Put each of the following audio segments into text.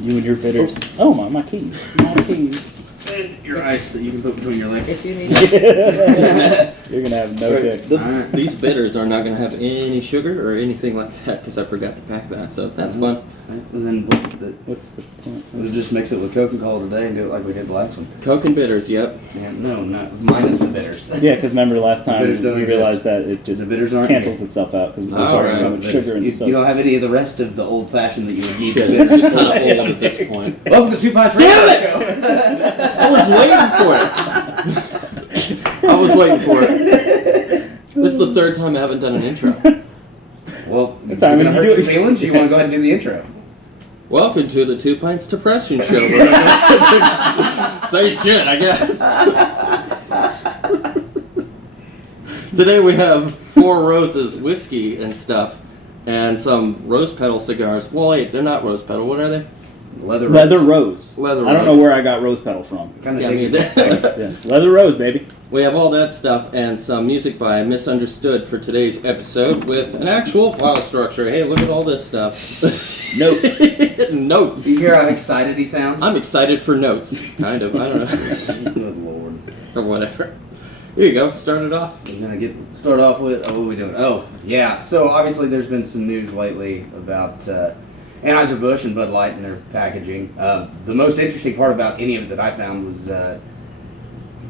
You and your bitters. Oh, my keys. My keys. And your ice that you can put between your legs. If you need You're going to have no kick. These bitters are not going to have any sugar or anything like that because I forgot to pack that, so that's fun. Right. And then What's the point? we'll just mix it with Coke and call it a day and do it like we did the last one. Coke and bitters, yep. Yeah, no, minus the bitters. Yeah, because remember last time we bitters don't realized that it just The bitters aren't cancels itself out because there's Alright. so much sugar in you, the soda. you don't have any of the rest of the old fashioned that you would need. Shit, to it's mix. just kind of old at this point. Welcome to 2 Pints Damn Radio Show. I was waiting for it. This is the third time I haven't done an intro. Well, That's is it how going to you hurt do your it. feelings? You want to go ahead and do the intro? Welcome to the 2 Pints Depression Show. Say shit, I guess. Today we have 4 Roses whiskey and stuff, and some rose petal cigars. Well, wait, they're not rose petal. What are they? Leather rose. Leather I don't know rose. where I got rose petal from. Kind of Yeah, me either. Yeah. Leather rose, baby. We have all that stuff and some music by Misunderstood for today's episode with an actual file structure. Hey, look at all this stuff. Notes. Notes. You hear how excited he sounds? I'm excited for notes. Kind of. I don't know. Good Lord. Or whatever. Here you go. Start it off. I'm gonna start off with what are we doing? Oh, yeah. So obviously there's been some news lately about Anheuser-Busch and Bud Light and their packaging. The most interesting part about any of it that I found was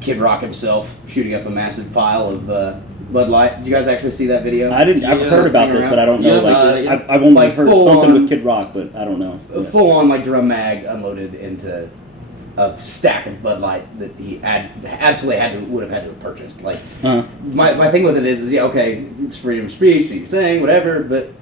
Kid Rock himself shooting up a massive pile of Bud Light. Did you guys actually see that video? I've heard about this, but I don't know. Yeah, I've only like heard something with Kid Rock, but I don't know. Full on like drum mag unloaded into a stack of Bud Light that he absolutely would have had to have purchased. Like my thing with it is yeah, okay, it's freedom of speech, do your thing, whatever, but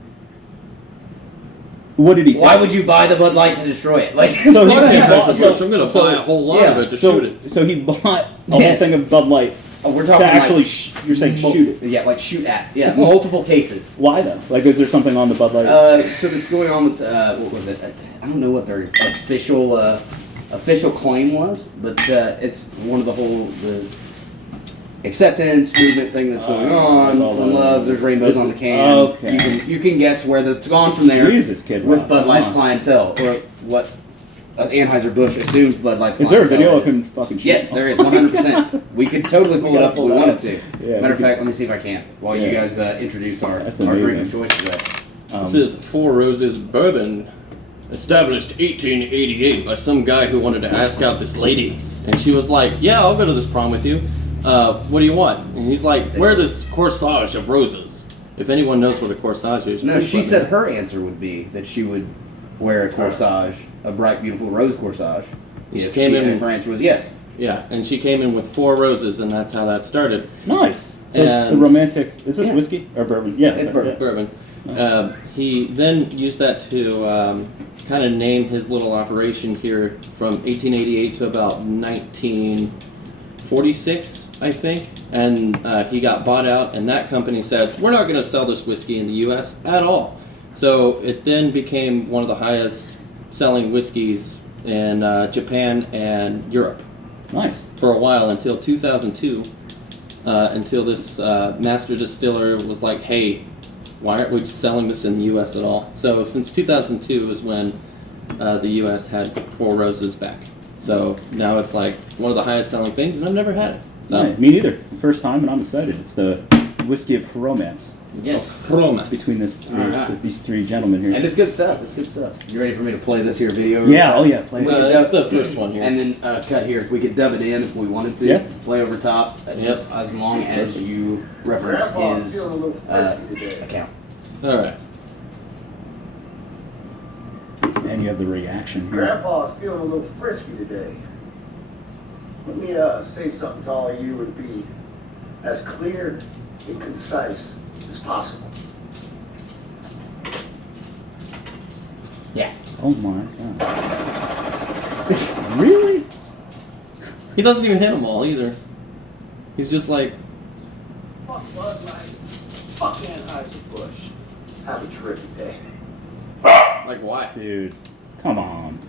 what did he say? why would you buy the Bud Light to destroy it? Like, So he Fuck bought- Anheuser-Busch. I'm going to buy a whole lot of it to shoot it. So he bought a whole Yes. thing of Bud Light we're to talking actually, like, you're saying shoot it. Yeah, like shoot at. Yeah, multiple cases. Why though? Like, is there something on the Bud Light? So that's going on with what was it? I don't know what their official claim was, but it's one of the acceptance movement thing that's going on. all One that. love, there's rainbows on the can. Okay. You can guess where that's gone from there. Jesus, Kid with Rock, Bud come Light's on. clientele, or what Anheuser-Busch assumes Bud Light's Is there a clientele video of him fucking shooting? Yes, there is, 100%. We could totally pull it up if we wanted to. Yeah, Matter of we fact, let me see if I can while you Yeah. guys introduce our That's drink of amazing. choice today. This is 4 Roses Bourbon, established 1888 by some guy who wanted to ask out this lady. And she was like, yeah, I'll go to this prom with you. What do you want? And he's like, wear this corsage of roses. If anyone knows what a corsage is. No, please she let me said know. her answer would be that she would wear a corsage, a bright, beautiful rose corsage. She came in- If her answer was yes. Yeah, and she came in with 4 roses, and that's how that started. Nice. So it's the And- romantic. Is this Yeah. whiskey or bourbon? Yeah, It's bourbon. Bourbon. He then used that to kind of name his little operation here from 1888 to about 1946, I think. And he got bought out, and that company said, we're not going to sell this whiskey in the U.S. at all. So it then became one of the highest selling whiskeys in Japan and Europe Nice. for a while until 2002, until this master distiller was like, hey, why aren't we selling this in the U.S. at all? So since 2002 is when the U.S. had 4 Roses back. So now it's like one of the highest selling things, and I've never had it. So Nice. Me neither. First time, and I'm excited. It's the whiskey of romance Yes. romance. between these Alright. these 3 gentlemen here. And it's good stuff. It's good stuff. You ready for me to play this here video? Yeah. Oh yeah. Play it. That's the first one here. And then cut here. We could dub it in if we wanted to. Yeah. Play over top, just as long as you reference Grandpa's his feeling a little frisky today. account. All right. And you have the reaction here. Grandpa's feeling a little frisky today. Let me say something to all of you and be as clear and concise as possible. Yeah. Oh my god. Really? He doesn't even hit them all either. He's just like, Fuck Bud Light. Fuck Anheuser-Busch. Have a terrific day. like why? Dude, come on.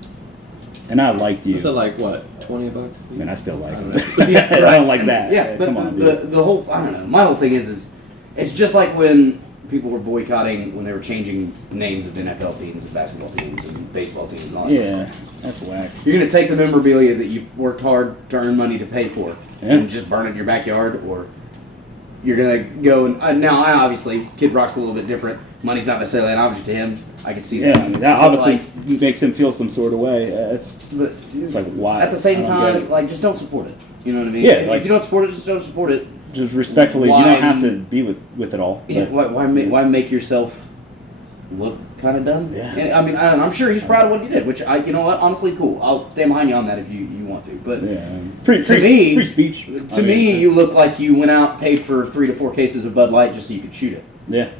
And I liked you. Is it like what, $20? I mean, I still like I don't it. know. I don't like that. Yeah, but come on, the dude. whole, I don't know, my whole thing is it's just like when people were boycotting when they were changing names of NFL teams and basketball teams and baseball teams and all that Yeah, stuff. that's whack. You're going to take the memorabilia that you worked hard to earn money to pay for and just burn it in your backyard, or you're going to go and... now, I obviously, Kid Rock's a little bit different. Money's not necessarily an object to him. I can see that. Yeah, I mean, that obviously makes him feel some sort of way. It's like, why? At the same I don't get time, it. like, just don't support it. You know what I mean? Yeah, if you don't support it, just don't support it. Just respectfully, Why- you don't have to be with it all. Yeah, but- why make yourself look kind of dumb? Yeah. And, I mean, I'm sure he's proud of what he did, which you know what, honestly, cool. I'll stand behind you on that if you want to. But Yeah, to me, free speech. To me, you look like you went out, paid for 3 to 4 cases of Bud Light just so you could shoot it. Yeah,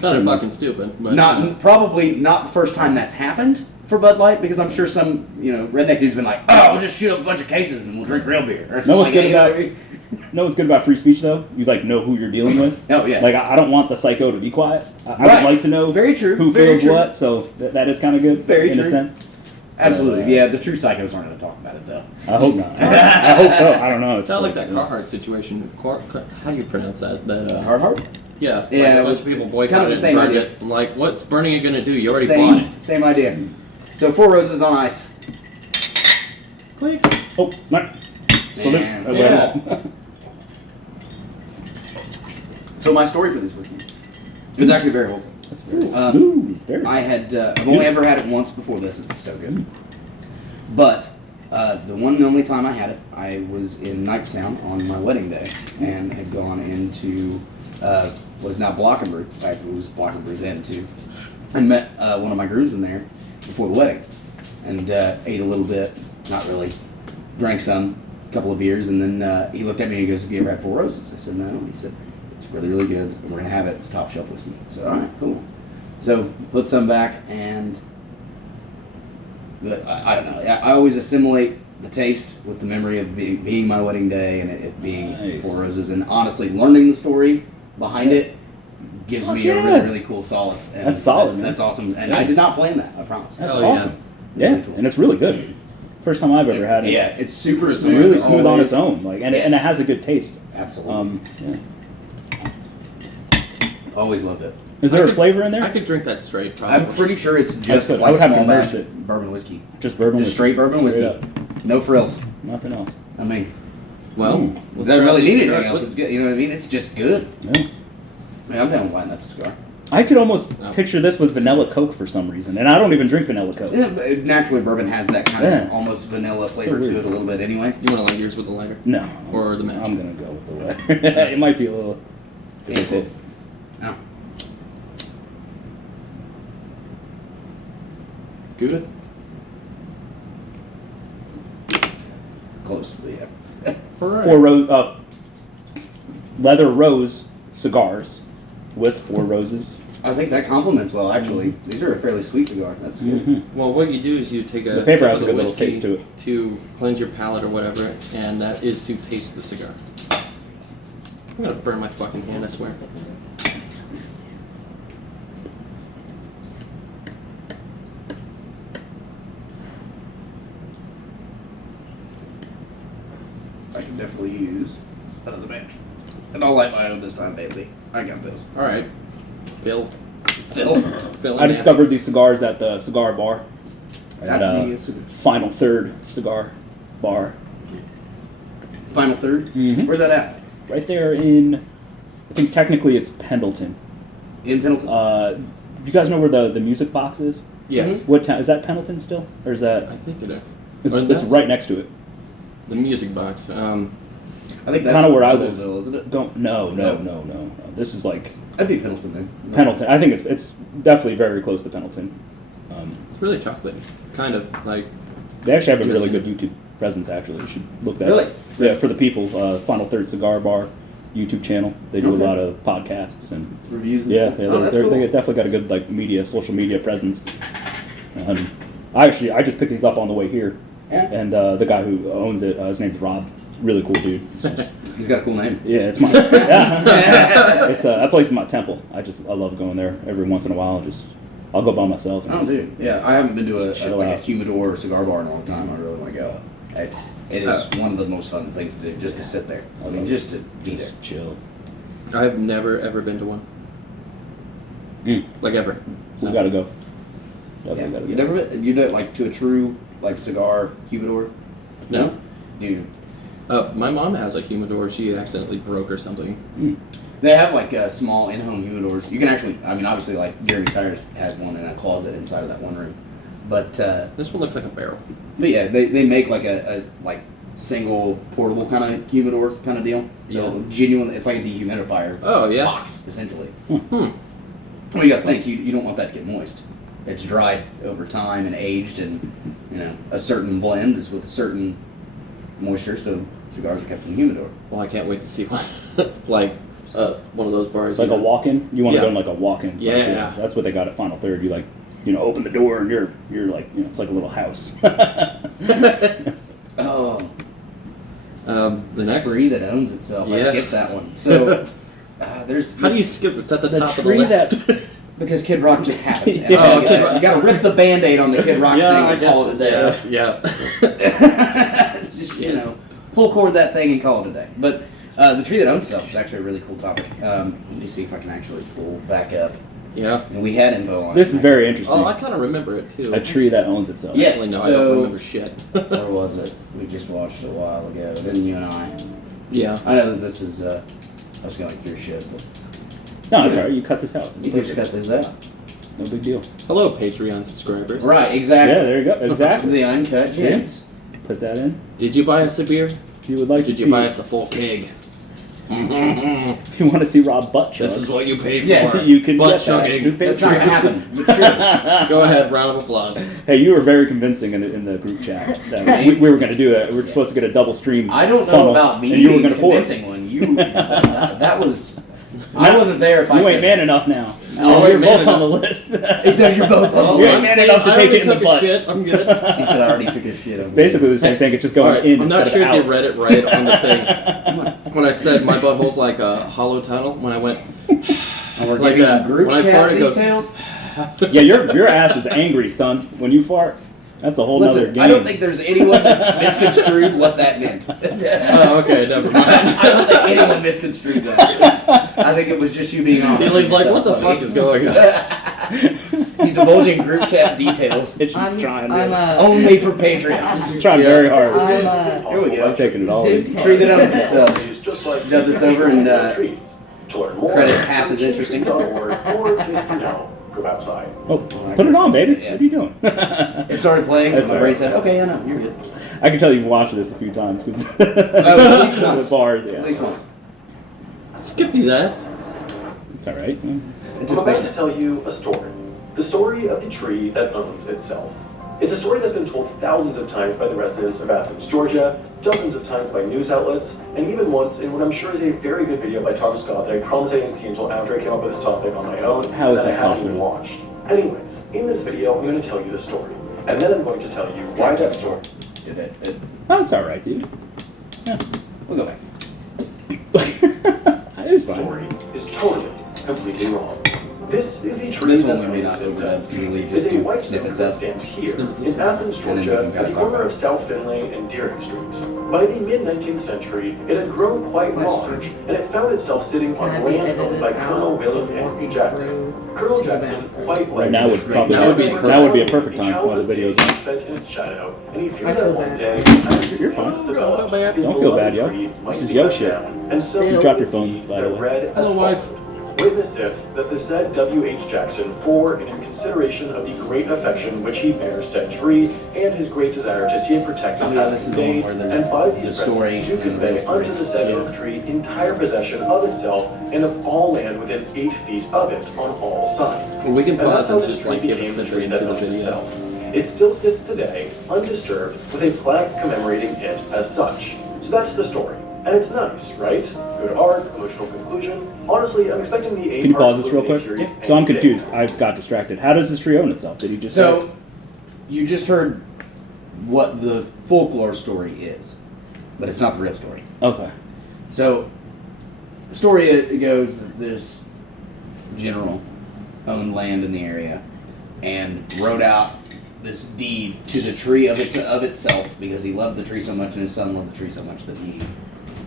Kind of fucking stupid. But, Probably not the first time that's happened for Bud Light, because I'm sure some redneck dude's been like, oh, we'll just shoot up a bunch of cases and we'll drink real beer. Or something know what's like good that, about know what's good about free speech though? You know who you're dealing with. Oh yeah. Like I don't want the psycho to be quiet. I Right. would like to know Very true. who Very feels true. what. So that is kind of good Very in true. a sense. Absolutely. Yeah, the true psychos aren't going to talk about it though. I hope not. I hope so. I don't know. It's not like that Carhartt situation. How do you pronounce that? Carhartt? Yeah. Yeah, Like a bunch of people boycotted kind of the same and burned idea. it. Like, what's burning it gonna do? You already bought it. Same idea. So 4 Roses on ice. Click. Oh, not. Salute. Man. That's Yeah. right. So my story for this whiskey is actually very wholesome. That's very Um, smooth. Very I had I've only ever had it once before this, and it's so good. But the one and only time I had it, I was in Knightstown on my wedding day and had gone into what is now Block and Brew. In fact, it was Block and Brew's Inn too, and met one of my grooms in there before the wedding, and ate a little bit, not really, drank some, a couple of beers, and then he looked at me and he goes, "Have you ever had 4 Roses?" I said, "No." He said, "It's really, really good, and we're gonna have it. It's top shelf whiskey." So all right, cool. So put some back, and I don't know. I always assimilate the taste with the memory of being my wedding day and it being Nice. 4 Roses, and honestly, learning the story behind it gives Fuck me yeah. a really, really cool solace. And That's solid, man. That's awesome, and I did not plan that. I promise. That's Hell yeah. awesome. Yeah, Really cool. and it's really good. First time I've ever had it. Yeah, it's super It's smooth. really smooth on always. its own. Like, and, Yes. and it has a good taste. Absolutely. Yeah. Always loved it. Is there I a could- flavor in there? I could drink that straight, probably. I'm pretty sure it's just could- I like would have to small nurse batch it. bourbon whiskey. Just bourbon. Just whiskey. straight bourbon whiskey. Straight up. No frills. Nothing else. I mean, Well, Ooh. let's doesn't try really these need cigars. anything else. It's good. You know what I mean? It's just good. Yeah. I mean, I'm down with lighting up a cigar. I could almost Oh. picture this with vanilla Coke for some reason, and I don't even drink vanilla Coke. Yeah, but naturally, bourbon has that kind Yeah. of almost vanilla flavor weird. to it a little bit anyway. You want to light yours with the lighter? No. Or the mash? I'm gonna go with the letter. It might be a little. Is it? Oh. Gouda? Close, but yeah. Alright. 4 leather rose cigars with 4 roses. I think that complements well, actually. These are a fairly sweet cigar. That's good. Mhm. Well, what you do is you take a The paper sip has of a the good little whiskey taste to it. to cleanse your palate or whatever, and that is to taste the cigar. I'm gonna burn my fucking hand, I swear. I can definitely use another batch. And I'll light my own this time, Nancy. I got this. Alright. Phil. Phil? Phil I discovered these cigars at the cigar bar. At That'd be a super- Final Third Cigar Bar. Final third? Mhm. Where's that at? Right there in, I think technically it's Pendleton. In Pendleton? Do you guys know where the music box is? Yes. What town? Is that Pendleton still? Or is that, I think it is. it's, But it's that's right next to it. The music box. I think that's kinda where I live. Noblesville, isn't it? No. This is like That'd be Pendleton then. Pendleton. I think it's definitely very close to Pendleton. It's really chocolatey. Kind of like. They actually have a really Yeah. good YouTube presence. Actually, you should look that Really? up. Yeah, for the people, Final Third Cigar Bar YouTube channel. They do Okay. a lot of podcasts and Reviews and yeah, stuff. yeah, Oh, that's they cool. definitely got a good like social media presence. I just picked these up on the way here, Yeah. and the guy who owns it, his name's Rob. Really cool dude. He's got a cool name. Yeah, it's my yeah. It's that place is my temple. I love going there every once in a while. I'll go by myself. And Oh, dude. Yeah, I haven't been to Chill like a out. humidor cigar bar in a long time. I really want to go. It is one of the most fun things to do, just to sit there. I mean, just to be there. Chill. I've never ever been to one. like ever. We gotta go. Yeah. Definitely gotta You go. never been, you know, like to a true like cigar humidor? No. Dude. My mom has a humidor. She accidentally broke or something. They have like small in-home humidors. You can actually, I mean, obviously, like Jeremy Cyrus has one in a closet inside of that one room. But This one looks like a barrel. yeah, they make like a like single portable kind of humidor kind of deal. Yeah. Genuinely, it's like a dehumidifier Oh, yeah. box essentially. Well, you got to think you don't want that to get moist. It's dried over time and aged, and you know a certain blend is with a certain moisture, so cigars are kept in the humidor. Well, I can't wait to see one. Like one of those bars. Like a walk-in? You want to Yeah. go in like a walk-in? Yeah. That's what they got at Final Third. You like, open the door and you're like, it's like a little house. Oh, The next tree that owns itself. I Yeah. skipped that one. So there's How do you skip? It's at the The top tree of the list. that- because Kid Rock just happened. Yeah. Oh, you, Kid gotta, you gotta rip the Band-Aid on the Kid Rock yeah, thing I and guess. call it a day. Yeah. Just, Shit. pull cord that thing and call it a day. But the tree that owns itself is actually a really cool topic. Let me see if I can actually pull back up. Yeah. And we had info on This it. is very interesting. Oh, I kind of remember it too. A tree that owns itself. Yes. Actually, no, I so- don't remember shit. Where was it? We just watched it a while ago, didn't you and I? Yeah. I know that this is, I was going through shit, but No, it's alright. You cut this out. It's you can just perfect. cut this out. No big deal. Hello, Patreon subscribers. Right, exactly. Yeah, there you go. Exactly. The uncut See? gems. Put that in. Did you buy us a beer? If you would like Did to you see, buy us a full keg? if you want to see Rob butt chug, This is what you paid Yes. for. you can Butt get that chugging. through That's not Patreon. gonna happen. But true. Go ahead, round of applause. Hey, you were very convincing in the group chat. That we were going to do it. We were supposed to get a double stream. I don't know funnel, about me and you were being gonna the pour it. convincing one. You, that was. I wasn't there if I You said ain't man enough now. Oh, You're you're man both on the enough. list. He said you're both on the You list. ain't man enough to I take already it in the took a butt. shit. I'm good. He said I already took his shit. It's basically the same thing. It's just going Alright, in I'm not instead sure of if out. you read it right on the thing. When I said my butthole's like a hollow tunnel, when I went And we're like giving that. group When I chat farted, it goes- details. Yeah, your ass is angry, son. When you fart, that's a whole nother Listen, game. I don't think there's anyone that misconstrued what that meant. oh, okay, never mind. I don't think anyone misconstrued that. I think it was just you being honest. Felix like, what the fuck is going on? He's divulging group chat details. It's just trying. Only for Patreons. He's trying very hard. Here we go. I'm taking it all. Tree that owns itself. Just like Dub this over and trees. To learn more, credit half as interesting. or just go outside. Oh, put it on, baby. Yeah. What are you doing? It started playing, and That's my all brain right. said, "Okay, yeah, no, you're good." I can tell you've watched this a few times because at least once. with bars, At yeah. least once. Skip these ads. It's all right. I'm about to tell you a story. The story of the tree that owns itself. It's a story that's been told thousands of times by the residents of Athens, Georgia, dozens of times by news outlets, and even once in what I'm sure is a very good video by Tom Scott that I promise I didn't see until after I came up with this topic on my own, How and is that I this haven't even possible? watched. Anyways, in this video, I'm going to tell you the story. And then I'm going to tell you why that story. Oh, it's all right, dude. Yeah. We'll go back. It was fine. Story is totally, completely wrong. This is the tree This that one we may owns not over itself. that. Usually It's just a do white snippets that up. stands here Snippets. in Athens, And then Georgia, we at can the kinda corner talk of South Finlay and Deering Street. By the mid-19th century, it had grown quite large, and it found itself sitting on land owned by Colonel William Henry Jackson. Colonel Jackson quite liked Now this would probably That would be that would be a perfect time for one of childhood the days videos. he spent in its shadow, and he feared I that feel one bad. day, as the You're fine. grounds developed, Don't his feel bad, beloved yo. tree might This is be yo cut shit. down, and so You dropped your phone, by the way. read as Hello, wife. follows. Witnesseth that the said W.H. Jackson, for and in consideration of the great affection which he bears said tree, and his great desire to see it protected as this is he the one made, where there's and by the these story presents do and the convey real story. unto the said oak tree entire possession of itself, and of all land within 8 feet of it on all sides. Well, we can And that's pause how and this just tree like give became a the snippet tree that into the owns video. itself. It still sits today, undisturbed, with a plaque commemorating it as such. So that's the story. And it's nice, right? Good arc, emotional conclusion. Honestly, I'm expecting the 8 Can you pause this real quick? series So I'm any day confused. now. I got distracted. How does this tree own itself? Did he just say? So, you just heard what the folklore story is, but it's not the real story. Okay. So, the story it goes that this general owned land in the area and wrote out this deed to the tree of itself because he loved the tree so much and his son loved the tree so much that he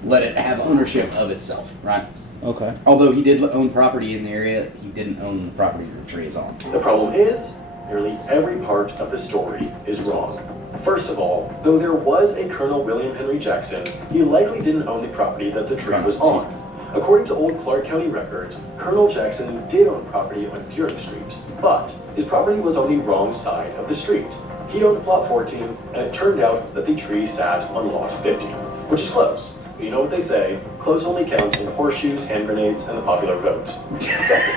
let it have ownership of itself, right? Okay. Although he did own property in the area, he didn't own the property the tree is on. The problem is, nearly every part of the story is wrong. First of all, though there was a Colonel William Henry Jackson, he likely didn't own the property that the tree was on. According to old Clark County records, Colonel Jackson did own property on Deering Street, but his property was on the wrong side of the street. He owned plot 14, and it turned out that the tree sat on lot 50, which is close. But you know what they say, close only counts in horseshoes, hand grenades, and the popular vote. Second,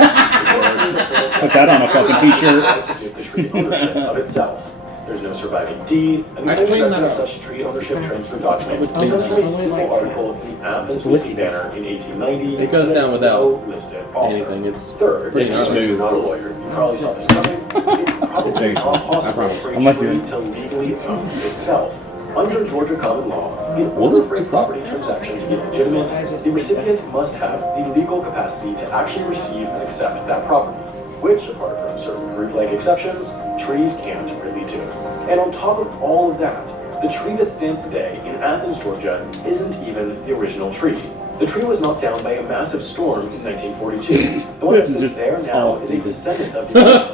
Put that on a fucking t-shirt. to give the tree ownership of itself. There's no surviving deed, and the I can only clean that record of up. such tree ownership transfer document clean comes that from a up. single article in the Athens Weekly Banner in 1890. It goes down without no listed author. anything. It's Third, pretty if gnarly. you're not a lawyer, you probably saw this coming. It's probably very not small. possible I promise. for a I'm like tree you. to legally own itself. Under Georgia common law, in order for a property transaction to be legitimate, the recipient must have the legal capacity to actually receive and accept that property, which, apart from certain group-like exceptions, trees can't really do. And on top of all of that, the tree that stands today in Athens, Georgia, isn't even the original tree. The tree was knocked down by a massive storm in 1942. The one that This is sits just there now all is a descendant of the original,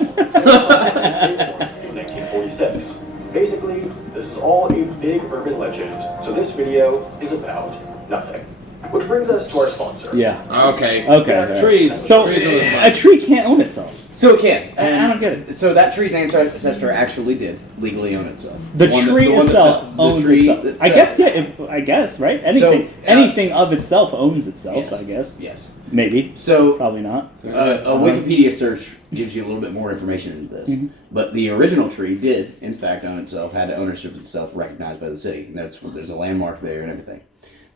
in 1946. Basically, this is all a big urban legend, so this video is about nothing. Which brings us to our sponsor. Yeah. Okay. Okay. Trees. So Trees are the a tree can't own itself. So it can. I don't get it. So that tree's ancestor actually did legally own itself. The one that- tree one that itself fell. The owns tree itself. that I fell. guess, yeah. I guess, right? Anything, So, anything of itself owns itself. Yes. I guess. Yes. Maybe. So Probably not. a Wikipedia search gives you a little bit more information into this. Mm-hmm. But the original tree did, in fact, own itself, had ownership of itself recognized by the city. And there's a landmark there and everything.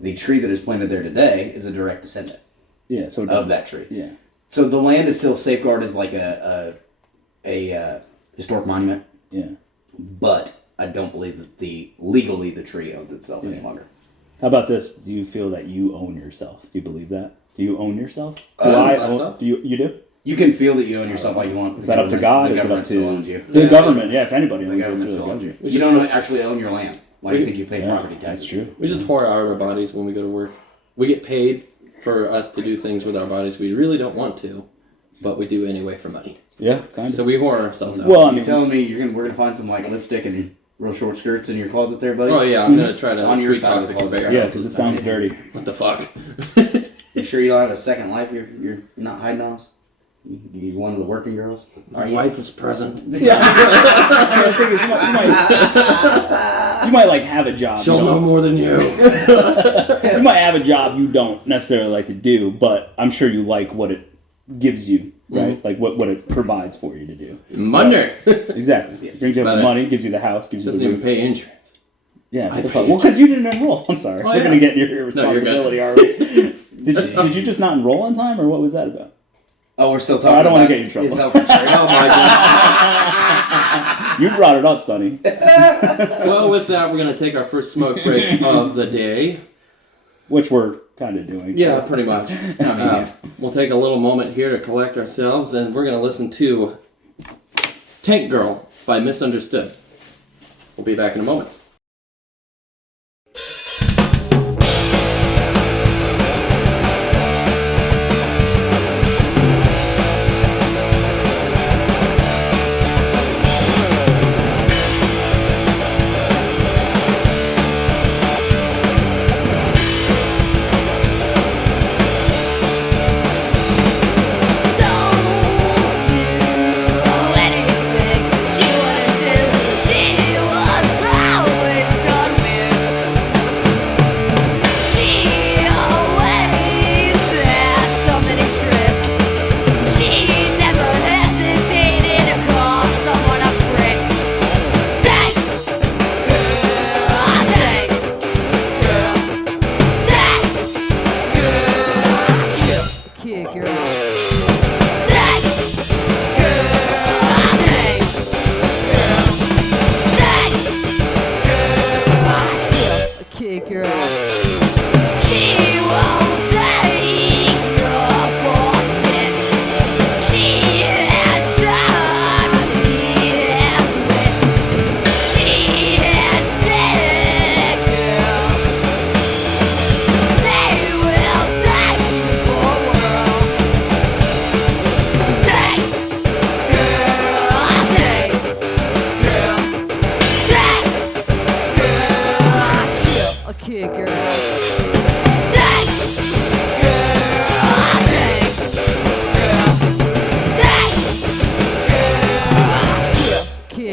The tree that is planted there today is a direct descendant Yeah. So of that tree. Yeah. So the land is still safeguarded as like a historic monument, Yeah. but I don't believe that legally the tree owns itself any longer. How about this? Do you feel that you own yourself? Do you believe that? Do you own yourself? Do Myself? Do you do? You can feel that you own yourself all you want. Is that up to God? The Is it up government still owns to you. the Yeah. government? Yeah. If anybody The owns government it, still owns it's you. You don't actually own your land. Why do you think you pay property That's taxes? true. We just whore out our bodies when we go to work. We get paid for us to do things with our bodies we really don't want to, but we do anyway for money. Yeah. Kind of. So we whore ourselves out. Well, I You're mean, telling me we're gonna find some like lipstick and real short skirts in your closet there, buddy? Oh yeah, I'm gonna try to On your sweet side talk of the the closet. conveyor. yeah, because it sounds dirty. What the fuck? You sure you don't have a second life? You're not hiding on us? You one of the working girls? Our wife was present. Yeah. I mean, the thing is, you might like have a job. She'll you know more than you. You might have a job you don't necessarily like to do, but I'm sure you like what it gives you, right? Like what it provides for you to do. Money. Exactly. Yes, Brings you about the it. money, gives you the house, gives you Doesn't the even pay insurance. Yeah. I Well, pay because you didn't enroll. I'm sorry. Oh, We're yeah. gonna get your you're responsibility already. Did you just not enroll on time, or what was that about? Oh, we're still talking I don't wanna about get you in trouble. his health insurance. Oh my god. You brought it up, Sonny. Well, with that, we're gonna take our first smoke break of the day. Which we're kind of doing. Yeah, pretty much. yeah. We'll take a little moment here to collect ourselves, and we're gonna listen to "Tank Girl" by Misunderstood. We'll be back in a moment. Anything she wanna do, she was so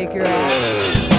kick your ass.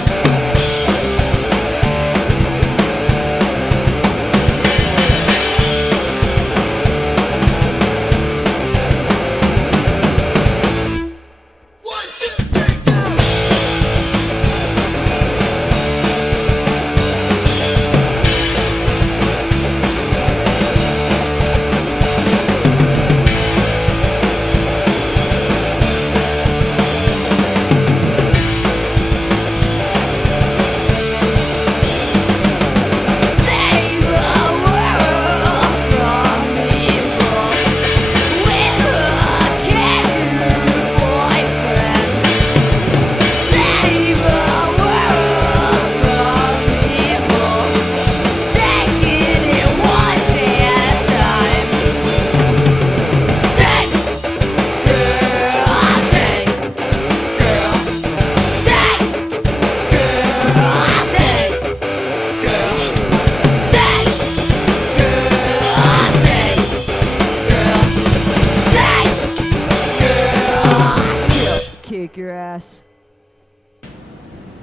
Kick your ass.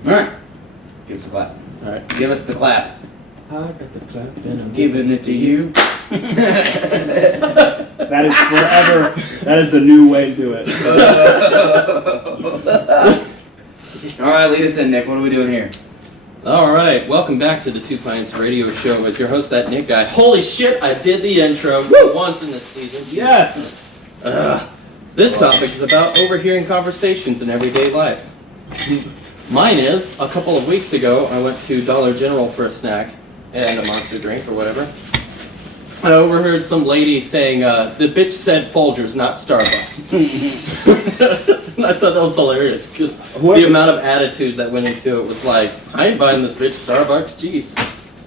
Alright. Give us a clap. Alright. Give us the clap. I got the clap and I'm Giving it to you. That is forever. That is the new way to do it. Alright, lead us in, Nick. What are we doing here? Alright, welcome back to the Two Pints Radio Show with your host, that Nick guy. Holy shit, I did the intro once in this season. Yes. This topic is about overhearing conversations in everyday life. Mine is, a couple of weeks ago, I went to Dollar General for a snack and a monster drink or whatever. I overheard some lady saying, the bitch said Folgers, not Starbucks. And I thought that was hilarious, because the amount of attitude that went into it was like, I ain't buying this bitch Starbucks, jeez.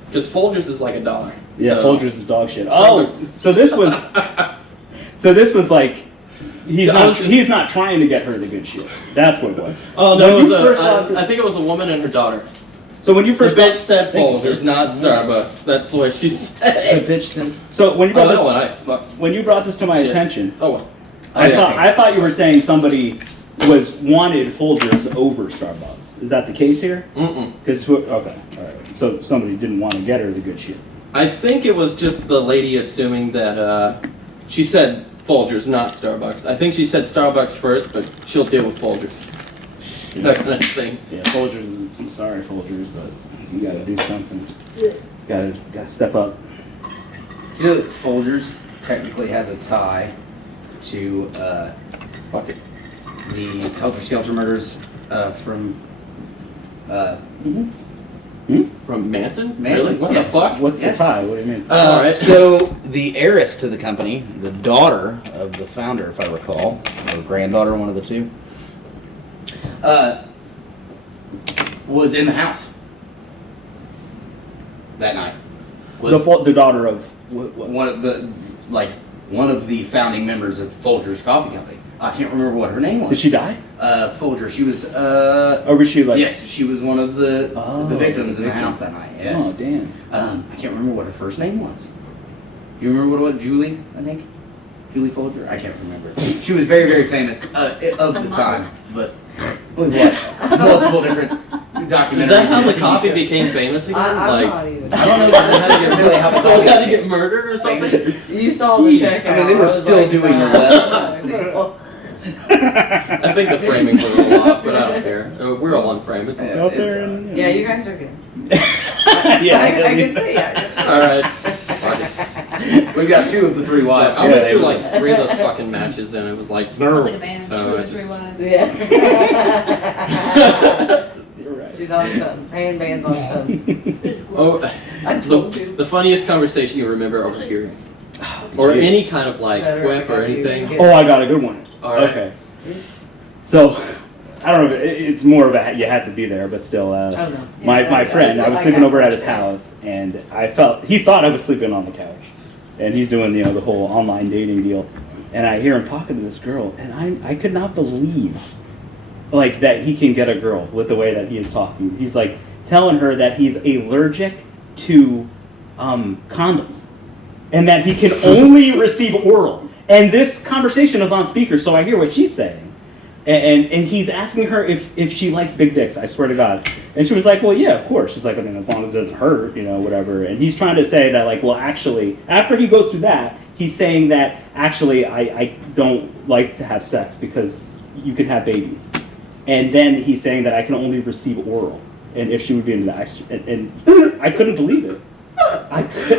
Because Folgers is like $1. Yeah, so. Folgers is dog shit. Oh, so this was like, he's not trying to get her the good shit. That's what it was. Oh, no, I think it was a woman and her daughter. So when you first The bitch said Folgers, not Starbucks. That's the way she said The it. bitch said. So when you brought When you brought this to my attention, I thought you were saying somebody wanted Folgers over Starbucks. Is that the case here? Mm-mm. Okay, all right. So somebody didn't want to get her the good shit. I think it was just the lady assuming that she said Folgers, not Starbucks. I think she said Starbucks first, but she'll deal with Folgers. That kind of thing. Yeah, Folgers. I'm sorry, Folgers, but you gotta do something. Gotta step up. You know that Folgers technically has a tie to Fuck it. the Helter Skelter murders from From Manson? Manson, Really? What yes. the fuck? What's Yes. the tie? What do you mean? Alright. So the heiress to the company, the daughter of the founder, if I recall, or granddaughter, one of the two, was in the house that night. Was The daughter of what? one of the founding members of Folgers Coffee Company. I can't remember what her name was. Did she die? Folger. She was. Or was she like? Yes, she was one of the victims in the house that night. Yes. Oh damn. I can't remember what her first name was. You remember what it was? Julie, I think. Julie Folger? I can't remember. She was very, very famous of the time. But we watched multiple different documentaries. Is that how and the TV coffee shows. became famous again? I'm Like, not even. I don't know if that's necessarily how the someone had to coffee get murdered or something? You saw the check. I mean, they were still doing the well. I think the framing's a little off, but I don't care. We're all unframed. It's okay. Out there and Yeah, you guys are good. yeah, I can see it. Alright. We've got 2 of the 3 wives. I went through like 3 of those fucking matches and it was like, Sounds like a band. So 2 I or 3 just- wives. Yeah. You're right. She's on something. Hand bands on something. oh, I told you. the funniest conversation you remember overhearing. Or any kind of like Better quip or if you anything. get- Oh, I got a good one. All right. Okay. So, I don't know. It's more of a you had to be there, but still. Oh, no. My friend, I was sleeping over at his house, and he thought I was sleeping on the couch, and he's doing the whole online dating deal, and I hear him talking to this girl, and I could not believe, like, that he can get a girl with the way that he is talking. He's like telling her that he's allergic to condoms, and that he can only receive oral. And this conversation is on speaker, so I hear what she's saying. And he's asking her if she likes big dicks, I swear to God. And she was like, well, yeah, of course. She's like, I mean, as long as it doesn't hurt, whatever. And he's trying to say that, like, well, actually, after he goes through that, he's saying that, actually, I don't like to have sex because you can have babies. And then he's saying that I can only receive oral. And if she would be into that. And I couldn't believe it.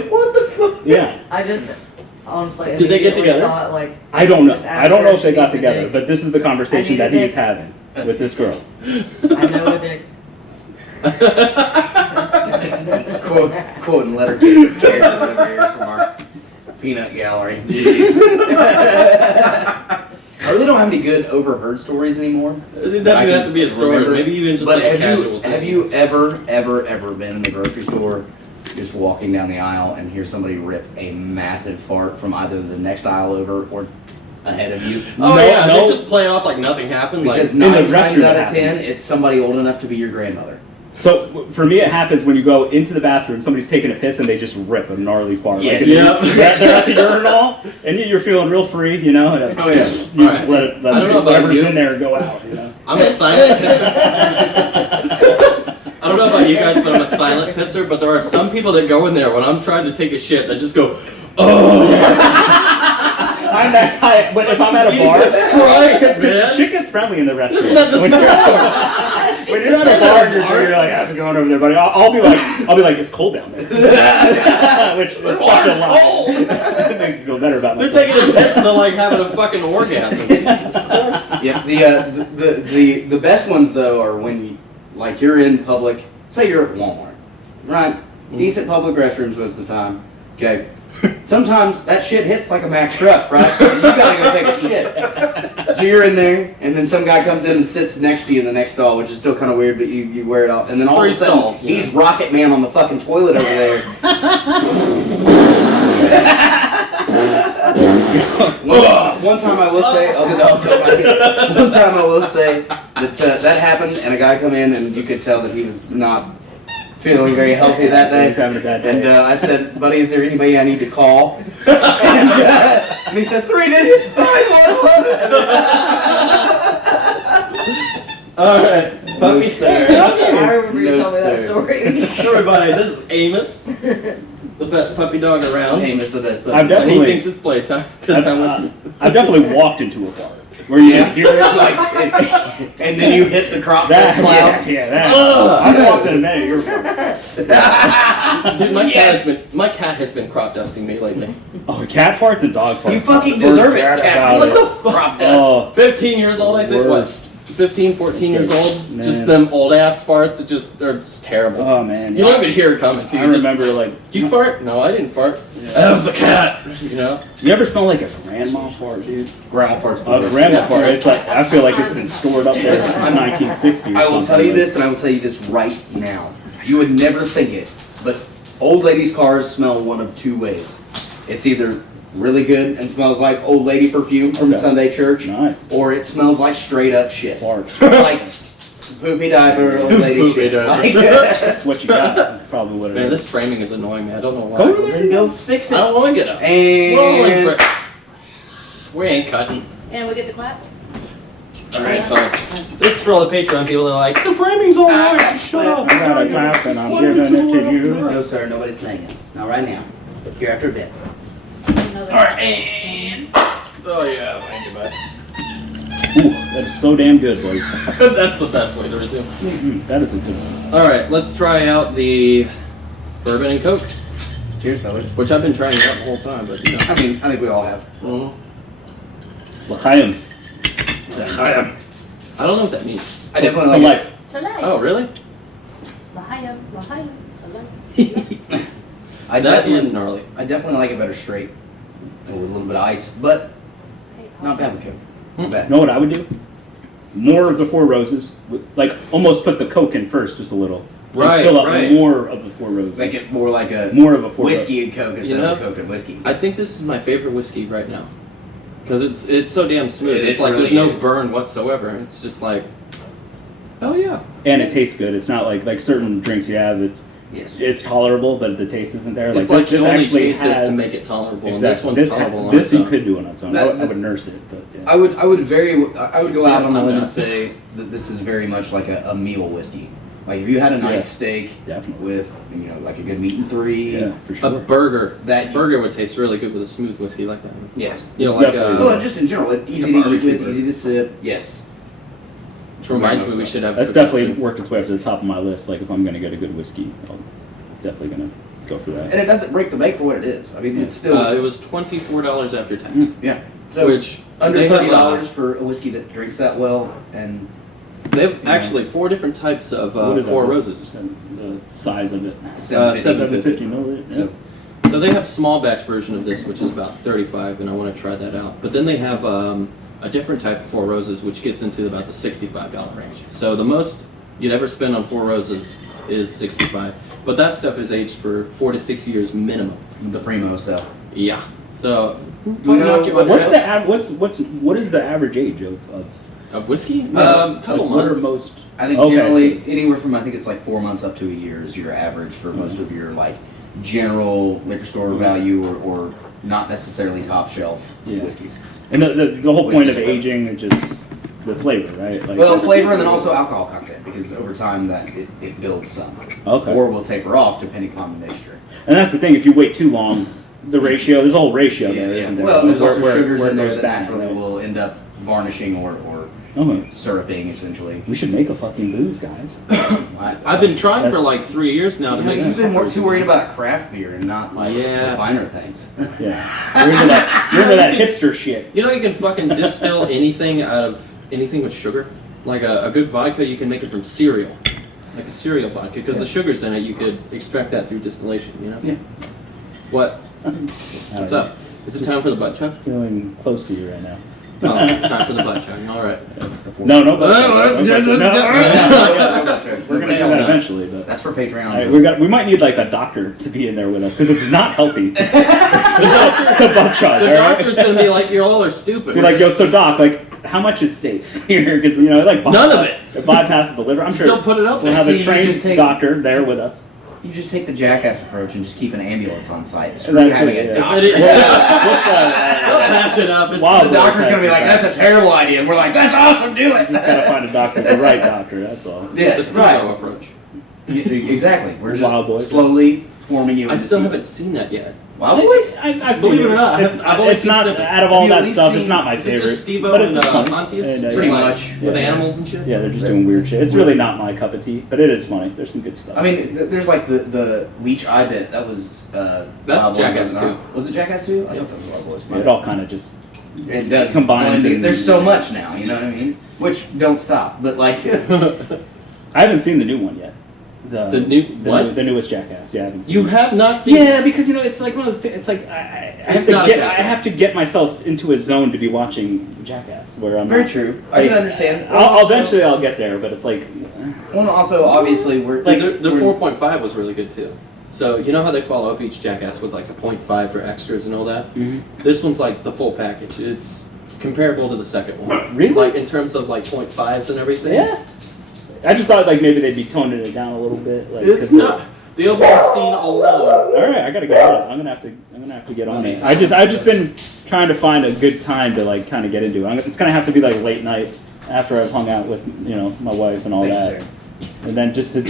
What the fuck? Yeah. I just honestly Did they get immediately together? thought, like, I don't know. just I don't know if they ask her got if she together, needs a but this is the conversation I that need a he's dick. having with this girl. I know a dick. Quoting letter characters over here from our peanut gallery. Jeez. I really don't have any good overheard stories anymore. It doesn't have to be a story. Remember. Maybe even just But like a have casual you, thing. have you ever been in the grocery store, just walking down the aisle and hear somebody rip a massive fart from either the next aisle over or ahead of you? Oh No, yeah, no. they just play it off like nothing happened. Because in 9 the times restroom out it of 10, happens. it's somebody old enough to be your grandmother. So for me, it happens when you go into the bathroom, somebody's taking a piss, and they just rip a gnarly fart. Yes. Like they're at the urinal, and you're feeling real free, and Oh yeah. you just let it, I don't know about whatever's you. in there go out. I'm a silent pisser. I don't know about you guys, but I'm a silent pisser. But there are some people that go in there when I'm trying to take a shit that just go, oh. I'm that guy. But if I'm at a bar, Jesus Christ, man. because shit gets friendly in the restroom. This is not the When you're sport. at a bar, you're like, how's it going over there, buddy? I'll be like, it's cold down there. Which is such a lot. It makes me feel better about They're myself. taking a piss and they're like having a fucking orgasm. Jesus Christ. Yeah. The best ones though are when you're in public. Say you're at Walmart, right? Decent public restrooms most of the time. Okay. Sometimes that shit hits like a Mack truck, right? And you gotta go take a shit. So you're in there, and then some guy comes in and sits next to you in the next stall, which is still kind of weird, but you wear it off. And then all of a Three sudden, stalls, yeah. he's Rocket Man on the fucking toilet over there. One time I will say, one time I will say that that happened, and a guy come in, and you could tell that he was not feeling very healthy that day. He's having a bad day. And I said, buddy, is there anybody I need to call? And he said, 3 digits, 911. Alright, No, puppy. sir. I remember you No, told me that sir. story. Everybody, this is Amos, the best puppy dog around. Name is the best I've buddy. And he definitely- thinks it's playtime. 'cause I went- I've definitely walked into a bar where you Yeah. hear it. And then you hit the crop That, dust cloud. that. Ugh. I've walked in a minute. You're fine. Dude, Yes. my cat has been crop dusting me lately. Oh, cat farts and dog farts. You fucking Forget deserve it, about cat. What the fuck? Crop dust. Oh, 15 years old, I think. Worst. What? 15, 14 years old. Man. Just them old ass farts that just are just terrible. oh man. You don't even hear it coming too. I You just, remember like. Do you fart? No, I didn't fart. Yeah. That was the cat. You know? You ever smell like a grandma fart, dude? Grandma farts. A grandma Yeah. fart. It's like I feel like it's been stored up there since 1960. Or I will tell something. you this, and I will tell you this right now. You would never think it, but old ladies' cars smell one of 2 ways. It's either really good and smells like old lady perfume from Okay. Sunday church, Nice. or it smells like straight up shit. Fart. Like poopy diaper, old lady Poopy shit. diaper. Like, That's what you got. That's probably what it Man, is. this framing is annoying me. I don't know why. Go over there. then go fix I it. don't want to get up. And We ain't cutting. And we get the clap? Alright, fine. This is for all the Patreon people that are like, the framing's alright, just shut up. I got a clap and I'm giving it to you. no, sir, nobody's playing it. Not right now. Here after a bit. Alright, And Oh yeah, thank you, bud. Ooh, that is so damn good, boy. That's the best way to resume. That is a good one. Alright, let's try out the bourbon and Coke, cheers, fellas. which I've been trying out the whole time, but you know. I mean, I think we all have. L'chaim. I don't know what that means. I definitely To like it. life. Shalai. Oh, really? Lahayam, Lahayam, Shalai. I That definitely, is gnarly. I definitely like it better straight, with a little bit of ice, but not bad with Coke. Not bad. Know what I would do? More of the Four Roses. Like, almost put the Coke in first, just a little. And Right, fill up right. more of the Four Roses. Make it more like a More of a Four whiskey and Coke instead You know? of Coke and whiskey. I think this is my favorite whiskey right now. Because it's so damn smooth. It It's like really there's no is. burn whatsoever. It's just like, hell yeah. And it tastes good. It's not like certain drinks you have. Yes. it's tolerable, but the taste isn't there. It's like you this only actually taste it has to make it tolerable, exactly. and this one's this, tolerable on this its you own. could do on its own. I would nurse it, but yeah. I would go out on a limb Yeah. and say that this is very much like a meal whiskey. Like if you had a nice Yeah. steak Definitely. with like a good meat and three. Yeah, for A sure. burger. That- burger would taste really good with a smooth whiskey like that. Yes. You know, It's like definitely- Well, just in general, it's easy to eat barbecue with, burger. easy to sip. Yes. which reminds me Very we much so. should have. That's for that definitely soon. worked its way up to the top of my list. Like if I'm going to get a good whiskey, I'm definitely going to go for that. And it doesn't break the bank for what it is. I mean, it's still It was $24 after tax. yeah. So which under they have, $30 for a whiskey that drinks that well, and They have actually 4 different types of What is that? Four Roses. The size of it. 750. 750 milliliters. So So they have small batch version of this, which is about 35, and I want to try that out. But then they have a different type of Four Roses, which gets into about the $65 range. So the most you'd ever spend on Four Roses is $65. But that stuff is aged for 4 to 6 years minimum. the primo stuff. Yeah. So You know, knock you about What's sales. what is the average age of Of whiskey? Couple what are months. most? I think Okay, generally anywhere from I think it's like 4 months up to a year is your average for most of your like general liquor store value or not necessarily top shelf Yeah. whiskeys. And the whole point of Whiskeys. aging is just the flavor, right? Like, Well, flavor and then also alcohol content because over time that it builds some. Okay. Or will taper off depending upon the mixture. and that's the thing. If you wait too long, the ratio. There's a whole ratio there, isn't there? Well, and there's Where- also where- sugars where it in there goes that down, naturally right? will end up varnishing or Okay. syruping essentially. We should make a fucking booze, guys. I've been trying for That's- like 3 years now to Yeah, make. you've been more too worried about craft beer and not like Yeah. the finer things. Yeah. You're into that hipster shit. You know, you can fucking distill anything out of anything with sugar. Like a good vodka, you can make it from cereal, like a cereal vodka, because the sugar's in it. You could extract that through distillation. You know. Yeah. What? What's up? Is it time for the butt chug? Feeling close to you right now. Oh, it's time for the butt chug. All right. That's the No, no. let's no, get- no, let's no, get- no. We're gonna do that eventually, but. That's for Patreon. All right, we might need like a doctor to be in there with us because it's not healthy. It's a butt shot. The all right? doctor's gonna be like, "You all are stupid." Be like, yo, so doc, like, how much is safe here? Because like None of it. It bypasses the liver. I'm Still sure put it up we'll there. have See, a you trained just take- doctor there with us. You just take the jackass approach and just keep an ambulance on site. Screw That's having it, a yeah. doctor. If it- What's They'll patch it up. It's Wild The boy doctor's gonna be like, type "That's a terrible idea," and we're like, "That's awesome, do it." Just gotta find a doctor, the right doctor. That's all. the Yes, Steve-O right. approach. Exactly. We're Wild boy. just slowly forming you. I into still Steve. haven't seen that yet. Wild Boys. I've Believe seen it or not, It's, I've only it's seen not snippets. out of Have all you at that least stuff. seen- It's not my Is it favorite. just Steve-O but and it's funny. Pontius? And, Pretty yeah. much. With Yeah. animals and shit? Yeah, they're just doing weird shit. It's really not my cup of tea, but it is funny. There's some good stuff. I mean, there's like the Leech Eye bit. That was. That's Wild Boys, Jackass was it 2. not? Was it Jackass 2? I thought that was Wild Boys. it all kind of just. It does combines blend and- There's so much now. You know what I mean? Which don't stop. But like, I haven't seen the new one yet. The newest Jackass. Yeah, I haven't seen You it. have not seen Yeah, because it's like one of those things. It's like I It's not a I fast one. have to get myself into a zone to be watching Jackass, where I'm very not- true. I can understand. I'll eventually I'll get there, but it's like Well, also obviously we're Like, The we're- 4.5 was really good too. So you know how they follow up each Jackass with like a 0.5 for extras and all that? Mhm. This one's like the full package. It's comparable to the second one. Really? Like in terms of like 0.5s and everything. yeah. I just thought like maybe they'd be toning it down a little bit. Like, It's 'cause not. The opening scene alone. All right, I gotta get on it. I'm gonna have to get on it. I've just been trying to find a good time to like kind of get into it. It's gonna have to be like late night after I've hung out with my wife and all Thank you, that. sir. And then just to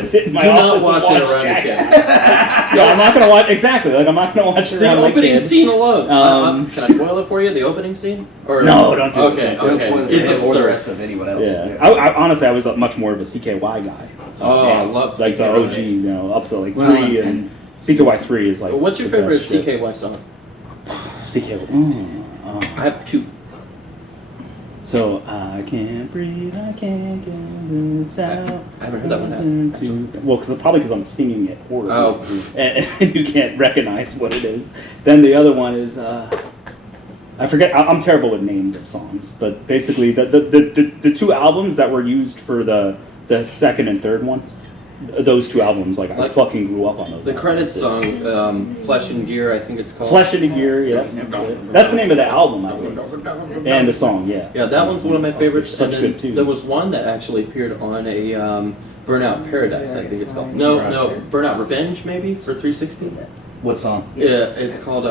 sit in my Do not office watch and it watch around your Jackass. Yeah, I'm not gonna watch exactly. Like I'm not gonna watch it The around my opening kids. scene alone. Um, can I spoil it for you? The opening scene? Or No, don't do it. Okay, Don't Don't okay. spoil it It's for him or the absurd. rest of anyone else. Yeah, I honestly I was much more of a CKY guy. Oh, Yeah, I love Like the CKY. OG, up to like Well, 3 and CKY 3 is like. What's your the favorite best shit. CKY song? CKY. I have two. So I can't breathe, I can't get this out. I haven't heard that one yet. Well, probably because I'm singing it horribly, Oh. and you can't recognize what it is. Then the other one is I forget. I'm terrible with names of songs, but basically the two albums that were used for the second and third one, those two albums, I Like, fucking grew up on those. The albums. credits song, Flesh and Gear, I think it's called. Flesh and a Gear, yeah. That's the name of the album, I think. And the song, yeah. Yeah, that one's one of my favorites. Such and then good tunes. there was one that actually appeared on a Burnout Paradise, I think it's called. No, Burnout Revenge maybe for 360. What song? Yeah, it's called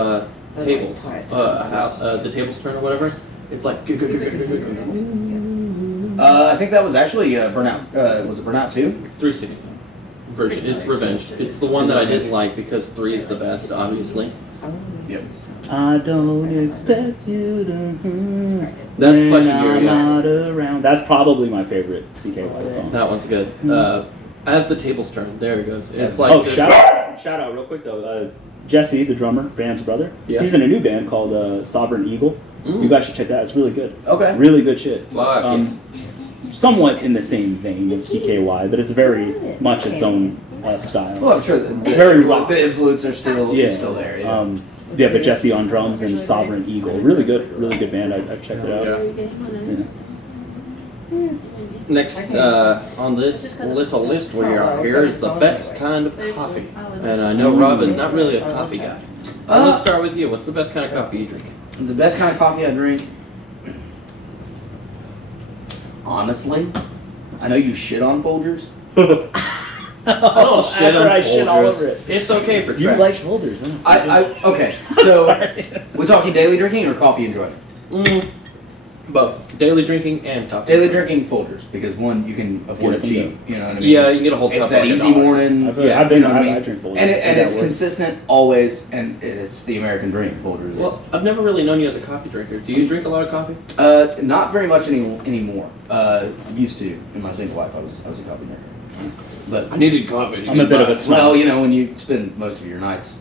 Tables. The Tables Turn or whatever. It's like. I think that was actually Burnout. Was it Burnout 2? 360 version. It's Revenge. It's the one that I didn't like because 3 is the best, obviously. Yep. I don't expect you to. That's when Flesh and Gear, I'm yeah. not around. That's probably my favorite CKY song. That one's good. As the Tables Turn, there it goes. It's like Oh, just, shout out real quick though. Jesse, the drummer, Bam's brother, Yeah. he's in a new band called Sovereign Eagle. You guys should check that out. It's really good. Okay. Really good shit. Fuck, Somewhat in the same vein of CKY, but it's very much its own style. Well, I'm sure the influence are still there. Yeah. Yeah, but Jesse on drums and Sovereign Eagle, really good band. I've checked it out. Yeah. Next on this little list we are here is the best kind of coffee. And I know Rob is not really a coffee guy. So let's start with you. What's the best kind of coffee you drink? The best kind of coffee I drink. Honestly, I know you shit on Folgers. I don't shit on I shit all Folgers. over it. It's okay for You trash. like Folders, huh? Okay, so Sorry. we're talking daily drinking or coffee enjoyment? Both daily drinking and coffee. Daily drinking Folgers, because one, you can afford it Get it cheap, you know what I mean? Yeah, you can get a whole It's cup that like easy $1. morning. I've yeah, been- you know what I I mean? drink Folgers. And it's That works. consistent always, and it's the American dream. Folgers is. Well, I've never really known you as a coffee drinker. Do you drink a lot of coffee? Not very much anymore. Used to in my single life, I was a coffee drinker. But I needed coffee. I'm a bit of a snob. well, you know, when you spend most of your nights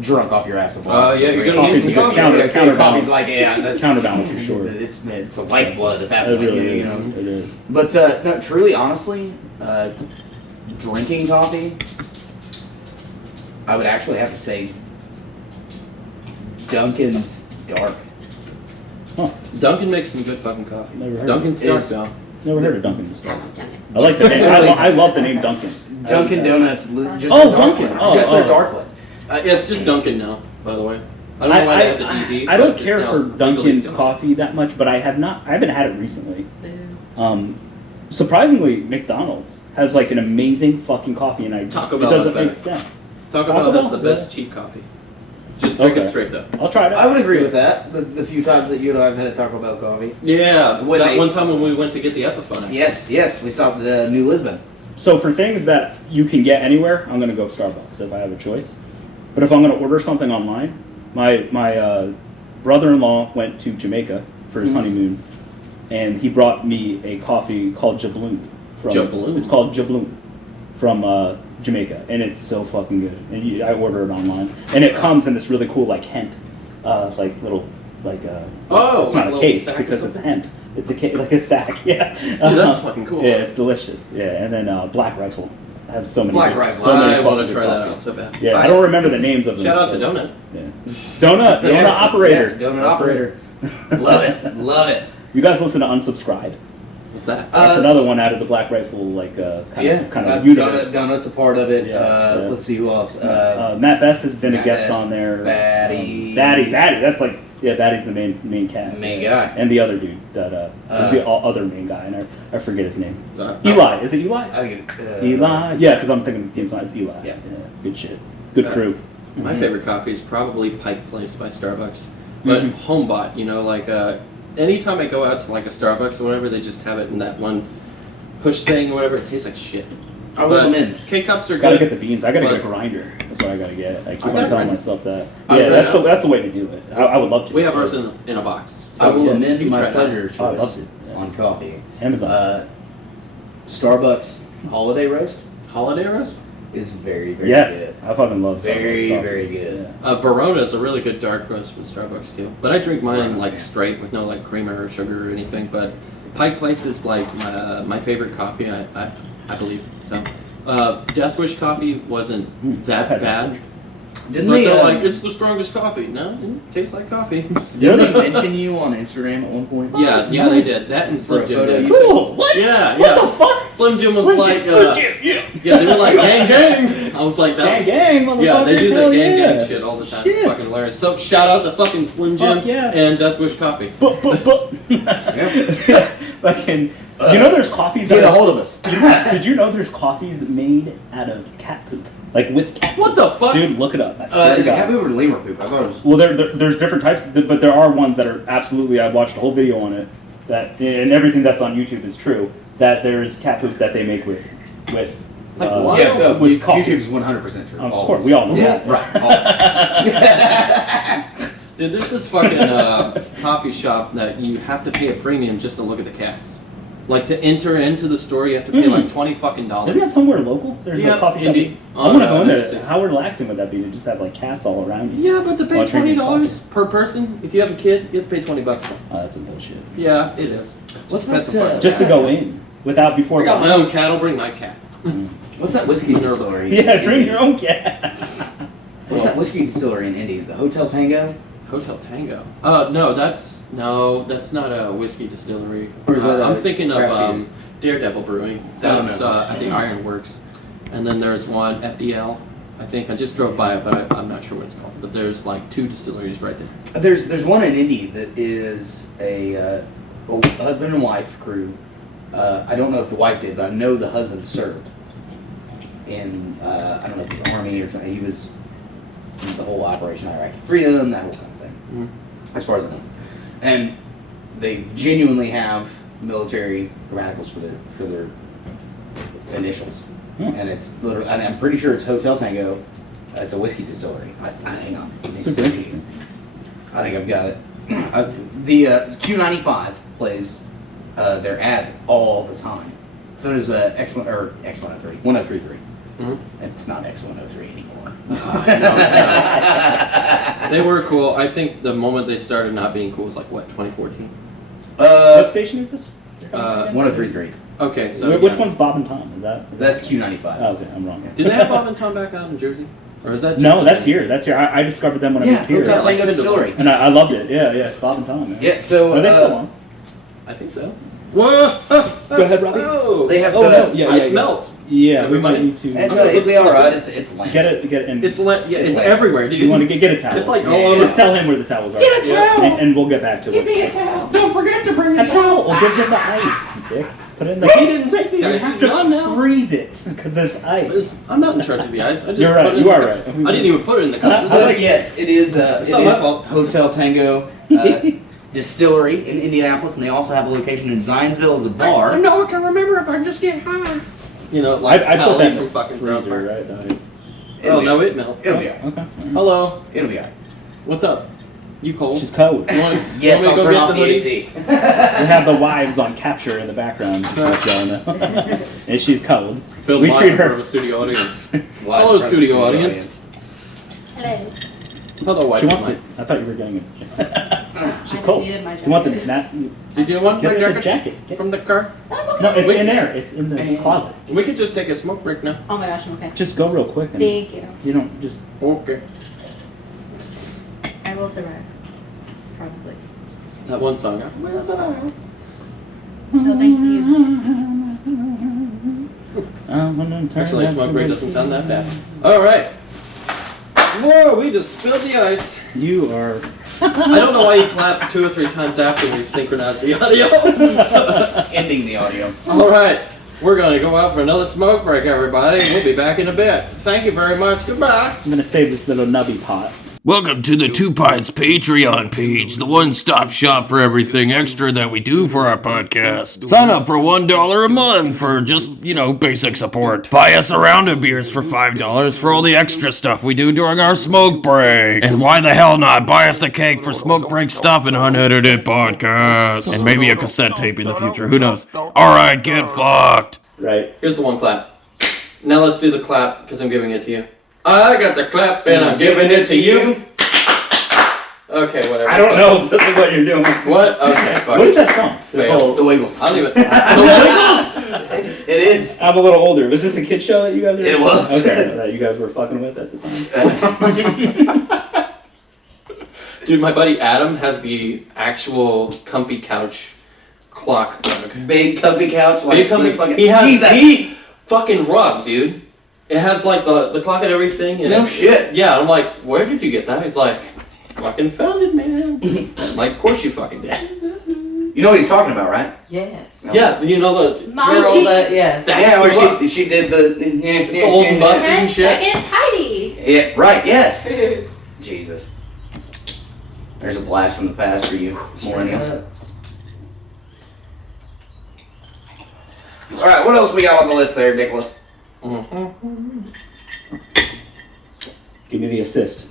drunk off your ass of wine. Oh, yeah, you're gonna need Coffee's some a good coffee. counterbalance. Coffee's like that's Counterbalance for sure. It's a lifeblood at that It point. really you know. is. It is. But no, truly, honestly, drinking coffee, I would actually have to say Dunkin's Dark. Huh. Dunkin' makes some good fucking coffee. Never heard Dunkin's of it. dark Is- though. Never heard of Dunkin' before. I like the name. I love the name Dunkin'. Dunkin' Donuts, just Oh, their dark Dunkin'. blend. Just their Oh. dark blend. Yeah, it's just Dunkin' now, by the way. I don't know why they had the DD. I don't but care it's for now legally Dunkin's Dunkin'. coffee that much, but I haven't had it recently. Surprisingly, McDonald's has like an amazing fucking coffee, and Taco it Bell doesn't has better. make sense. Taco Taco Bell has Bell, the best cheap coffee. Just drink it Okay. straight though. I'll try it out. I would agree with that. The few times that you and I have had a Taco Bell coffee. Yeah, When that they- one time when we went to get the Epiphone. Yes, we stopped at New Lisbon. So for things that you can get anywhere, I'm gonna go Starbucks if I have a choice. But if I'm gonna order something online, my brother-in-law went to Jamaica for his honeymoon, and he brought me a coffee called Jabloon. Jabloon? It's called Jabloon from Jamaica, and it's so fucking good. And I order it online, and it comes in this really cool like hemp, like little like Oh, it's like not a a little case sack or because it's something? hemp. It's like a sack, yeah. Dude, that's fucking cool. Yeah, it's delicious. Yeah, and then Black Rifle has so many. Black Rifle. So many I want fucking to try that out coffees. so bad. Yeah, I don't remember the names of them. Shout out to Donut. Yeah. Donut Yes, operator. Yes, donut operator. Love it. Love it. You guys listen to Unsubscribe. What's that? That's another one out of the Black Rifle kind of universe. Donut's a part of it. Yeah, yeah. Let's see who else. Matt Best has been a Matt guest Best, on there. Batty. Batty. That's like Batty's the main cat. Main guy. And the other dude that is the other main guy, and I forget his name. Uh, Eli. Is it Eli? I think Eli. Yeah, because I'm thinking of the theme song. It's Eli. Yeah. Good shit. Good crew. My favorite coffee is probably Pike Place by Starbucks, but home bought. You know, like anytime I go out to like a Starbucks or whatever, they just have it in that one push thing or whatever. It tastes like shit. I will them in. K-cups are Gotta good. get the beans. I gotta get a but grinder. That's what I gotta get. I keep I got on a telling grinder. myself that. I'll Yeah, try it out. that's the way to do it. I would love to. We have ours in a box. I will you amend can my try it out. pleasure Oh, I love choice it. Yeah. on coffee. Amazon. Starbucks Holiday Roast Holiday roast. is very, very Yes, good. I fucking love Very, Starbucks coffee. very good. Yeah. Verona is a really good dark roast from Starbucks too. But I drink mine like straight with no like creamer or sugar or anything. But Pike Place is like my favorite coffee. I believe so. Death Wish coffee wasn't I've that had bad. Didn't But they, they're like, it's the strongest coffee. No, it tastes like coffee. didn't they mention you on Instagram at one point? Yeah, they did. That and For Slim a Jim photo did. you took? Cool. What? Yeah, What yeah. the fuck? Slim Jim was Slim like, Jim, Slim Jim, yeah. yeah, they were like, gang, gang. I was like, that's Gang, motherfucker. yeah, they do the hell gang, yeah. gang shit all the time. Shit. It's fucking hilarious. So shout out to fucking Slim Jim Fuck yeah. and Death Wish Coffee. Fucking You know there's coffees that Get a are, hold of us. Did you know there's coffees made out of cat poop? Like with cat poop? What the fuck? Dude, look it up. I swear to Is it God. cat poop or lemur poop? I thought it was. Well, there's different types, but there are ones that are absolutely. I watched a whole video on it. That and everything that's on YouTube is true. That there's cat poop that they make with Like what? Yeah, no, with coffee. YouTube's 100% true. Of Always. course, we all know Yeah, that. right. Always. Dude, there's this fucking coffee shop that you have to pay a premium just to look at the cats. Like to enter into the store, you have to pay like $20 fucking. Isn't that somewhere local? There's Yeah, a coffee shop. Indy. I want to On, go in there. 96. How relaxing would that be to just have like cats all around you? Yeah, but to pay While drinking $20 per person, if you have a kid, you have to pay $20 more. Oh, that's some bullshit. Yeah, it is. What's That's that? a fucking- Just to go in without before. I got my going. own cat. I'll bring my cat. What's that whiskey distillery? Yeah, bring your own cat. What's that whiskey distillery in India? The Hotel Tango? Hotel Tango. No, that's not a whiskey distillery. Or is that I'm a thinking of craft beer? Daredevil Brewing. That's at the Ironworks, and then there's one FDL. I think I just drove by it, but I'm not sure what it's called. But there's like 2 distilleries right there. There's one in Indy that is a husband and wife crew. I don't know if the wife did, but I know the husband served in I don't know if the army or something. He was in the whole Operation Iraqi Freedom, that whole kind of thing. Mm-hmm. As far as I know, and they genuinely have military grammaticals for their initials, and it's literally. And I'm pretty sure it's Hotel Tango. It's a whiskey distillery. Hang on. Super interesting. I think I've got it. The Q95 plays their ads all the time. So does X103, 1033. Mhm. It's not X103 anymore. No, it's not. They were cool. I think the moment they started not being cool was like what 2014. What station is this? 1033. Okay, so Which yeah. one's Bob and Tom? Is that? That's Q95. Oh, okay, I'm wrong. Did they have Bob and Tom back out in Jersey, or is that just No, that's here. That's here. I discovered them when I Yeah, moved here, Hotel like Tango two to Distillery. and I loved it. Yeah, Bob and Tom. Man. Yeah, so Are they still on? I think so. Whoa! Go ahead, Robbie. Oh, they have. Oh no, yeah, I yeah, smelt. Yeah, we might Everybody. need to It'll be alright. It's lame. get it, and It's It's it's like- everywhere, dude. you want to get a towel. It's like Yeah, all over. Just tell him where the towels are. Get a towel. and we'll get back to it. a towel. Don't forget to bring A towel. Or give him the ice, you dick. Put it in the. He didn't take the You ice. have He's to gone now. freeze it because it's ice. I'm not in charge of the ice. I just You're put right, it in you the are cup. right. I didn't even put it in the cups. It's I So like- yes, it is. It's It not my is fault. Hotel Tango Distillery in Indianapolis, and they also have a location in Zionsville as a bar. know I can remember if I just get high. You know, like I put Callie that in from the fucking South freezer, Park. right? Nice. Oh no, it melted. It'll be alright. Okay. Hello, It'll be alright. what's up? You cold? She's cold. You want Yes, me to I'll go turn get off the the hoodie? AC. We have the wives on capture in the background. Just to let y'all know. And she's cold. Filmed We live treat in front her. of a studio audience. Live Hello, in front of the studio audience. Hello. Hello, wife. She of wants mine. it. I thought you were getting it. I She's just cold. needed my You want the jacket. nat? Did you want Get my her the jacket jacket. from the car? I'm okay. No, it's We in can- there. It's in the closet. We could just take a smoke break now. Oh my gosh, I'm okay. Just go real quick. And Thank you. You don't just. Okay. I will survive. Probably. That one song. No thanks to you. Actually, smoke break doesn't sound that bad. All right. Whoa, we just spilled the ice. You are. I don't know why you clap 2 or 3 times after we've synchronized the audio. Ending the audio. All right. We're going to go out for another smoke break, everybody. We'll be back in a bit. Thank you very much. Goodbye. I'm gonna save this little nubby pot. Welcome to the Two Pints Patreon page, the one-stop shop for everything extra that we do for our podcast. Sign up for $1 a month for just, basic support. Buy us a round of beers for $5 for all the extra stuff we do during our smoke break. And why the hell not buy us a cake for smoke break stuff and unedited podcasts. And maybe a cassette tape in the future, who knows. Alright, get fucked. Right. Here's the one clap. Now let's do the clap, because I'm giving it to you. I got the clap, and I'm giving it to you. Okay, whatever. I don't know if this is what you're doing. What? Okay, fuck What is it. that from? This Fail. whole- The Wiggles. I'll leave it. It is. I'm a little older. Was this a kid show that you guys were? It was. Okay, that you guys were fucking with at the time. Dude, my buddy Adam has the actual comfy couch clock rug. Big comfy couch. Like Big comfy. fucking, He has Jesus. the fucking rug, dude. It has like the clock and everything. And No it's- shit. Yeah, I'm like, where did you get that? He's like, fucking found it, man. I'm like, of course you fucking did. You know what he's talking about, right? Yes. No. Yeah, you know the Girl that, yes. That's Yeah, the where one. she did the. It's old and busted and shit. Second tidy. Yeah, right. Yes. Jesus. There's a blast from the past for you, millennials. All right, what else we got on the list there, Nicholas? Give me the assist.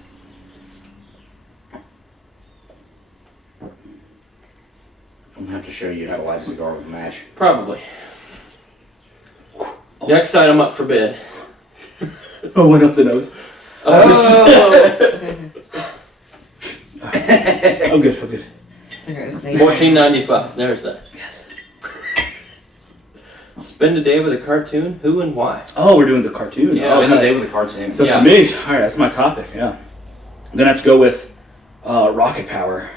I'm gonna have to show you how to light a cigar with a match. Probably. Next item up for bid. Oh, went up the nose. Oh. Oh, good. Oh, good. There's $14.95. There's that. Yes. Spend a day with a cartoon. Who and why? Oh, we're doing the cartoons. Yeah. Spend a day with a cartoon. So Yeah. for me, all right, that's my topic. Yeah, I'm gonna have to go with rocket power.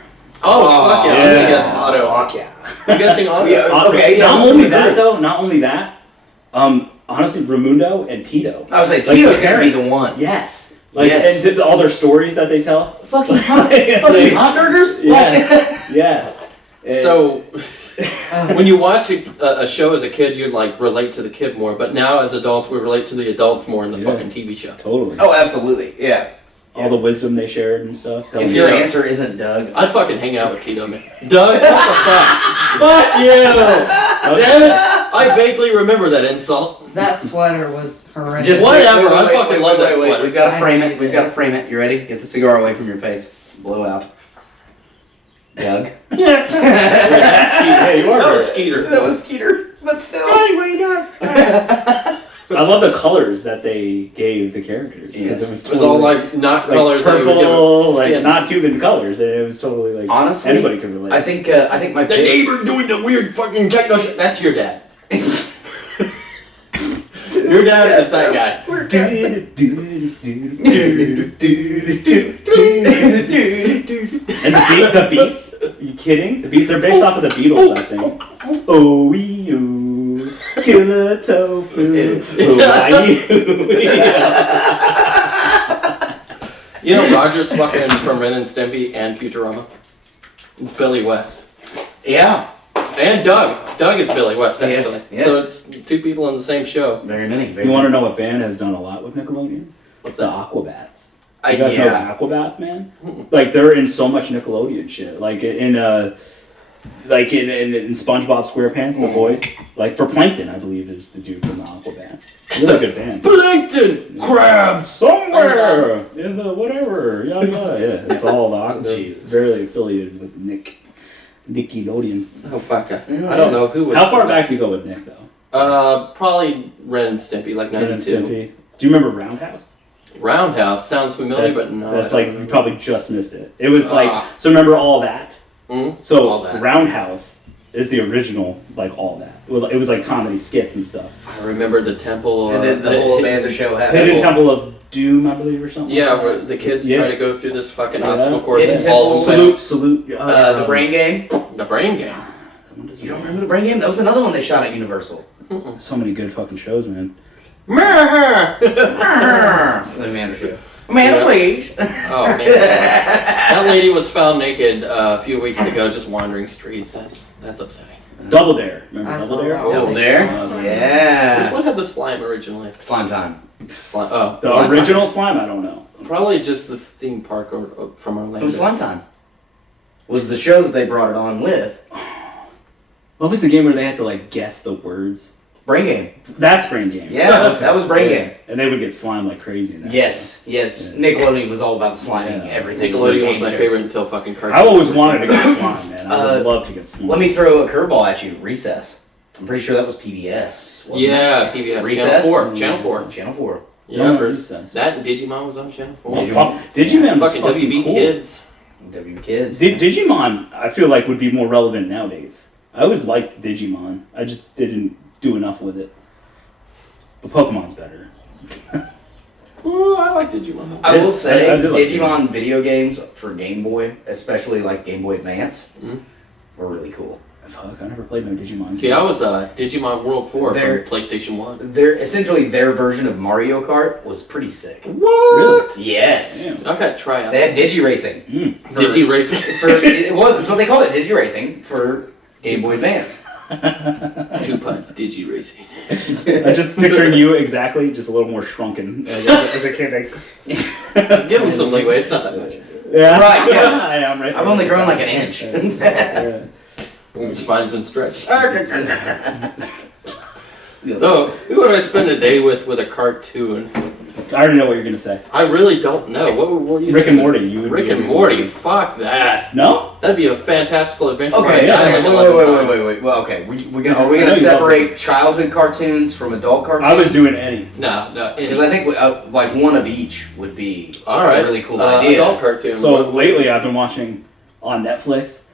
Oh, fuck yeah. I'm yeah. gonna guess auto. Fuck yeah. I'm guessing auto. Yeah. Okay, Not yeah, only we that agree. though. Not only that. Honestly, Raimundo and Tito. I would say Like Tito's the gonna be parents. the one. Yes. Like Yes. and all their stories that they tell. Fucking hot burgers. Yes. Yes. And- So, when you watch a show as a kid, you like relate to the kid more. But now, as adults, we relate to the adults more in the Yeah. fucking TV show. totally. Oh, absolutely. Yeah. All the wisdom they shared and stuff. If your answer isn't Doug, I'd fucking hang out with Tito, man. Doug, what the fuck? Fuck you! Damn it! I vaguely remember that insult. That sweater was horrendous. just Whatever, I fucking love that sweater. We've got to I frame hate it. We've got to frame it. You ready? Get the cigar away from your face. Blow out. Doug. Hey, you are That was right. Skeeter. That was Skeeter, but still. Hey, what are you doing? I love the colors that they gave the characters. 'Cause Yes. It was all like not like colors that you would purple, give like skin. not human colors. And it was totally like Honestly, anybody could relate. I think my The pick. neighbor doing the weird fucking techno shit. That's your dad. Your dad is that guy. And the beats? Are you kidding? The beats are based off of the Beatles, I think. Oh, you killer tofu. It is. You know Roger's fucking from Ren and Stimpy and Futurama? Billy West. Yeah. And Doug. Doug is Billy West, actually. Yes, yes. So it's two people in the same show. Very many. Very You want to many. know what band has done a lot with Nickelodeon? What's The that? Aquabats. You guys know yeah. the Aquabats, man? Like they're in so much Nickelodeon shit. Like in SpongeBob SquarePants, the voice. Like for Plankton, I believe is the dude from the Aquabats. Really good band. Plankton! Crabs! Somewhere in the whatever, yada yada. Yeah, it's all the they're Jesus. very affiliated with Nickelodeon. Oh, fuck. I don't know who was. How far back do you go with Nick though? Probably Ren and Stimpy, like Ren and 92. Stimpy. Do you remember Roundhouse? Roundhouse sounds familiar, but no. That's I like don't you remember. probably just missed it. It was Ah. like so. Remember All That? Mhm. So All That. Roundhouse is the original, like All That. It was like comedy skits and stuff. I remember the temple. And then the whole Amanda show happened. Hidden Temple of Doom, I believe, or something. Yeah, like where that. the kids Yeah. try to go through this fucking Yeah. obstacle course Hidden and fall Temple. into Salute. The Brain Game. the brain game. You don't remember the Brain Game? That was another one they shot at Universal. So many good fucking shows, man. The Amanda show. Amanda, Yeah. please. Oh man, that lady was found naked a few weeks ago, just wandering streets. That's upsetting. Double Dare. Remember I Double saw Dare? that. Double Dare? Which Yeah. one had the slime originally? Slime Time. Slime. Oh, The Slime original Slime? I don't know. probably just the theme park from Orlando. It was Slime Time. Was the show that they brought it on with. What was the game where they had to like guess the words? Brain Game. That's Brain Game. Yeah, that was Brain Game. And they would get slime like crazy. In that. Yes. Nickelodeon was all about the sliming Yeah. everything. Nickelodeon was Game my shows. favorite until fucking cartoon. I always wanted to get slime, man. I would love to get slime. Let me throw a curveball at you. Recess. I'm pretty sure that was PBS. Wasn't Yeah, PBS. Recess? Channel 4. it? Channel 4. Yeah, Recess. that and Digimon was on Channel 4. Well, fuck, Digimon was Fucking fucking WB cool. Kids. W Kids. Digimon, I feel like would be more relevant nowadays. I always liked Digimon. I just didn't do enough with it. But Pokemon's better. Oh, I like Digimon. I will say, I do like Digimon video games for Game Boy, especially like Game Boy Advance, were really cool. Fuck, I never played no Digimon. See, I was Digimon World 4 They're- from PlayStation 1. Their version of Mario Kart was pretty sick. What? Yes. Damn. I've got to try out. They had Digi Racing. Mm. For- Digi Racing. It's what they called it, Digi Racing for Game Boy Advance. 2 Pints Digi Racing. I'm just picturing you exactly, just a little more shrunken as a kid. Give him some leeway. It's not that much. Yeah. Right, yeah. Yeah, I'm right. I've only grown like an inch. Yeah. Your spine's been stretched. So, who would I spend a day with a cartoon? I already know what you're gonna say. I really don't know. What do you Rick think? and Morty. You would Rick be and Morty. Fuck that. No? That'd be a fantastical adventure. Okay, yeah, I okay, like 11 times. wait. Well, okay, are we I gonna know you love separate childhood cartoons from adult cartoons? I was doing any. No. Because I think like one of each would be All right. a really cool idea. Adult cartoon. So lately, I've been watching on Netflix,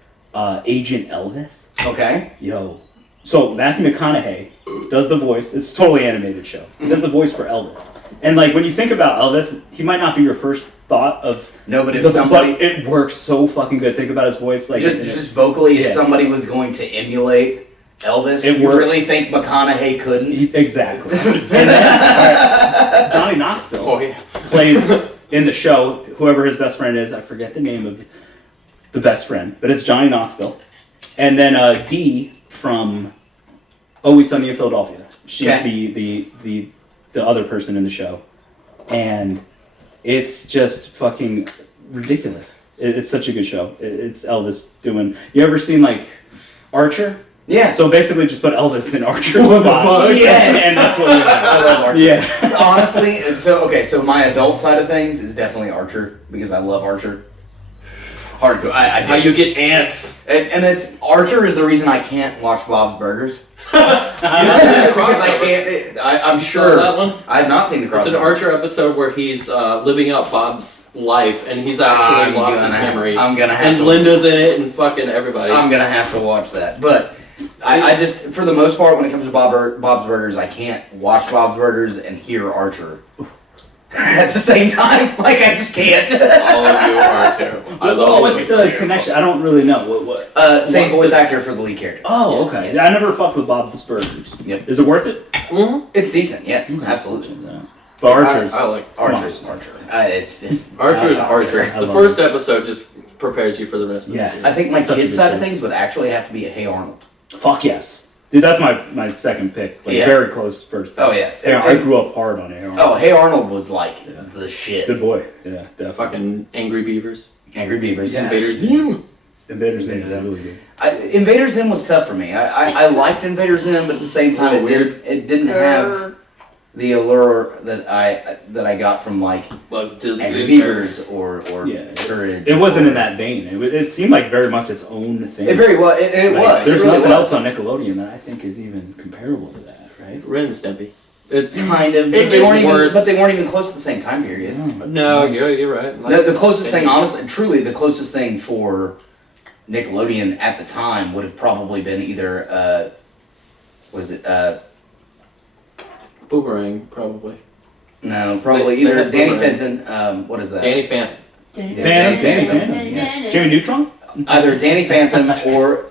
Agent Elvis. Okay. Yo. So Matthew McConaughey does the voice. It's a totally animated show. He does the voice for Elvis. And like when you think about Elvis, he might not be your first thought of. No, but if but somebody it works so fucking good. Think about his voice, like just vocally, if Yeah. somebody was going to emulate Elvis, It you works. really think McConaughey couldn't? Exactly. And then, all right, Johnny Knoxville Oh, yeah. plays in the show. Whoever his best friend is, I forget the name of the best friend, but it's Johnny Knoxville. And then Dee from Always Sunny in Philadelphia. She's Okay. the other person in the show, and it's just fucking ridiculous. It's such a good show. It's Elvis doing. You ever seen like Archer? Yeah. So basically, just put Elvis in Archer's spot. Yes. And that's what you have. I love Archer. Yeah. Honestly, so my adult side of things is definitely Archer because I love Archer. Hard to. That's how you get ants. And it's Archer is the reason I can't watch Bob's Burgers. Because I can't. I'm sure that one? I have not seen the crossover. It's an Archer episode where he's living out Bob's life, and he's actually lost his memory. I'm gonna have and to, Linda's in it, and fucking everybody. I'm gonna have to watch that. But I just, for the most part, when it comes to Bob's Burgers, I can't watch Bob's Burgers and hear Archer at the same time. Like I just can't. All of you are terrible. I love What's you. the connection? I don't really know. What? Same What's voice actor for the lead character. Oh, okay. Yes. Yeah, I never fucked with Bob's Burgers. Yep. Is it worth it? Mm-hmm. It's decent. Yes, absolutely. Yeah. But Archer's. I like Archer. It's just. Archer is Archer. I The love first it. episode just prepares you for the rest of the Yes. series. I think my Such a kid good side show. of things would actually have to be a Hey Arnold. Fuck yes. Dude, that's my second pick. Like, Yeah. very close first. Oh yeah. Yeah, I grew up hard on Aaron. Oh, Hey Arnold was like Yeah. the shit. Good boy. Yeah, definitely. Fucking Angry Beavers. Angry Beavers. Invader Zim. Invaders Invader Zim Zim. is really good. Invader Zim was tough for me. I liked Invader Zim, but at the same time, Oh, weird. it didn't have the allure that I got from like Love to the Angry Beaver. Beavers or Yeah. Courage. It wasn't or- in that vein. It seemed like very much its own thing. It very well. It Like, was. There's it really nothing was. else on Nickelodeon that I think is even comparable to that, right? Ren and Stimpy. It's Kind of. It But they gets weren't worse. even. But they weren't even close to the same time period. no, you're right. Like, The closest thing, honestly, truly, the closest thing for Nickelodeon at the time would have probably been either, was it, Boomerang, probably. no, probably They either had Danny Boomerang. Fenton, what is that? Danny Phantom. Danny Phantom, Phantom. yes. Jimmy Neutron? Either Danny Phantom or,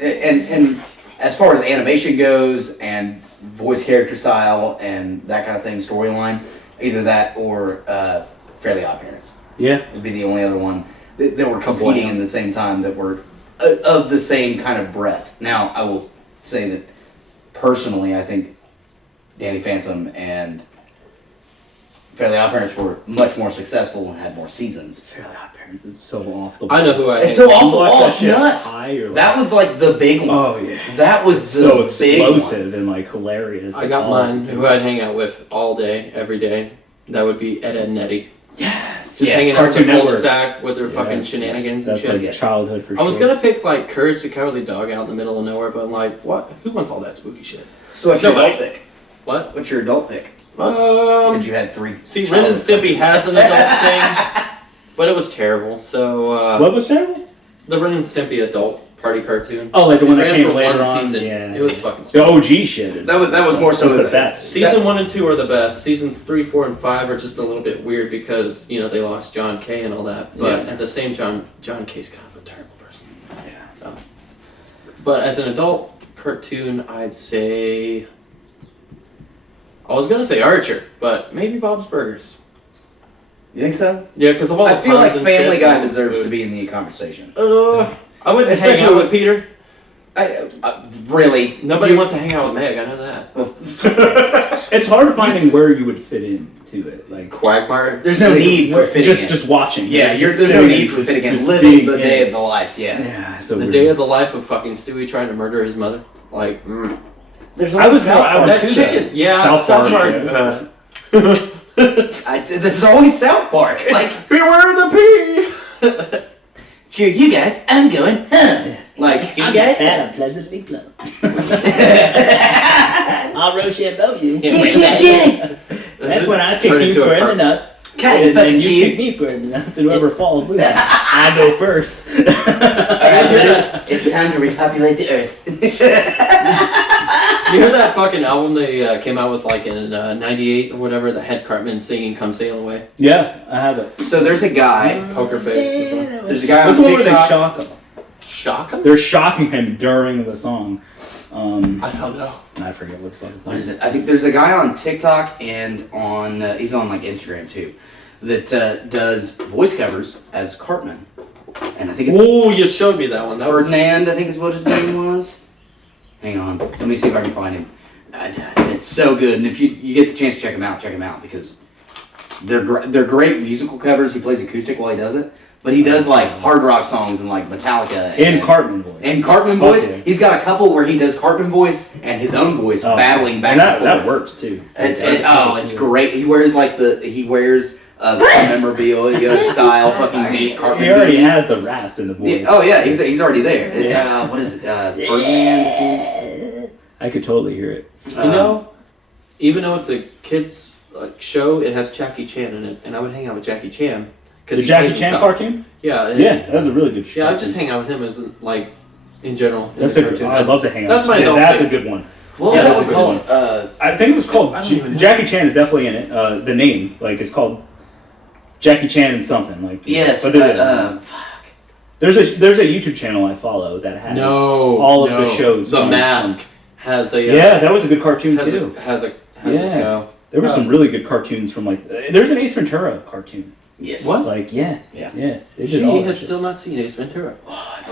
and as far as animation goes and voice character style and that kind of thing, storyline, either that or Fairly Odd Parents Yeah. would be the only other one that were competing in the same time that were of the same kind of breadth. Now, I will say that personally, I think Danny Phantom and Fairly Odd Parents were much more successful and had more seasons. Fairly Odd Parents is so off the I know who I It's hate. so off You the watch wall, that it's shit nuts. high, you're like, That was like the big one. oh yeah. That was the So big one. explosive and like hilarious. I got all mine, at the same who I'd hang out with all day, every day. That would be Ed, Ed and Eddie. Yes. Just Yeah. hanging out in Cartoon the Network. cul-de-sac with their Yes, fucking yes. shenanigans That's and shit. like Yes. childhood for I was sure. gonna pick like Courage the Cowardly Dog out in the middle of nowhere, but I'm like, what? Who wants all that spooky shit? So what's your Nobody. adult pick? What? What's your adult pick? Since you had three. See, Ren and Stimpy has an adult thing, but it was terrible. So What was terrible? the Ren and Stimpy adult party cartoon. Oh, like the It one that ran came for later one on. season. Yeah. It was fucking The stupid. OG shit. Is, That was more so was as the a- best. Season 1 and 2 are the best. Seasons 3, 4, and 5 are just a little bit weird because they lost John Kay and all that. But Yeah. at the same time, John Kay's kind of a terrible person. Yeah. So. But as an adult cartoon, I'd say I was gonna say Archer, but maybe Bob's Burgers. You think so? Yeah, because of all the I feel like puns and Family shit, Guy all the deserves food. to be in the conversation. I wouldn't hang Especially out with- with Peter. Really, Nobody wants to hang out with Meg. I know that. It's hard finding where you would fit into it. Like Quagmire. There's no need for fitting in. just watching. Yeah, Like, there's just no sitting need and for just- fitting in. just Living being the in day it. of the life. Yeah. Yeah, it's so The weird. day of the life of fucking Stewie trying to murder his mother. Like, There's I always was South I Park was that too, chicken. Yeah, South South Park, Park. there's always South Park. Like, Beware the pea. screw you guys, I'm going home. Like, you guys. I'm pleasantly plump. I'll roast you above you. That's when I kick you square in the nuts. Okay, and then you kick me square in the nuts, and whoever falls loses. I go first. Alright, Brutus, it's time to repopulate the earth. You hear that fucking album they came out with like in '98 or whatever? The Head Cartman singing "Come Sail Away." Yeah, I have it. So there's a guy. Poker Face. There's a guy on What's the one where they TikTok. shock him? Shock him? They're shocking him during the song. I don't know. I forget what the fuck it's What is it? I think there's a guy on TikTok and on he's on like Instagram too, that does voice covers as Cartman, and I think it's Oh, you showed me that one. That was Ferdinand. I think is what his name was. Hang on, let me see if I can find him. It's so good, and if you get the chance to check him out because they're great musical covers. He plays acoustic while he does it, but he does like hard rock songs and like Metallica in Cartman voice. In Cartman Fuck voice, yeah. he's got a couple where he does Cartman voice and his own voice battling back and and that forth. works too. It's great. He wears memorabilia style fucking beat Cartman. He already beat. has the rasp in the voice. Yeah, oh yeah, he's already there. Yeah. What is it? Ferdinand. I could totally hear it. You know, even though it's a kids show, it has Jackie Chan in it, and I would hang out with Jackie Chan The Jackie Chan cartoon? Yeah, Yeah, that's a really good show. Yeah, I just hang out with him as like in general. In That's the a good cartoon. one. I'd love to hang out. That's my yeah, adult that's thing. a good one. What was Yeah, that that's one a good called? I think it was called I don't even know. Jackie Chan is definitely in it. The name, like, it's called Jackie Chan and something. Like, Yes, but fuck. there's a YouTube channel I follow that has all of the shows. The from- Mask has a yeah, that was a good cartoon has too. a Yeah. show. There were some really good cartoons from like. There's an Ace Ventura cartoon. Yes. What? Like yeah. Yeah. They did She all that has shit. still not seen Ace Ventura.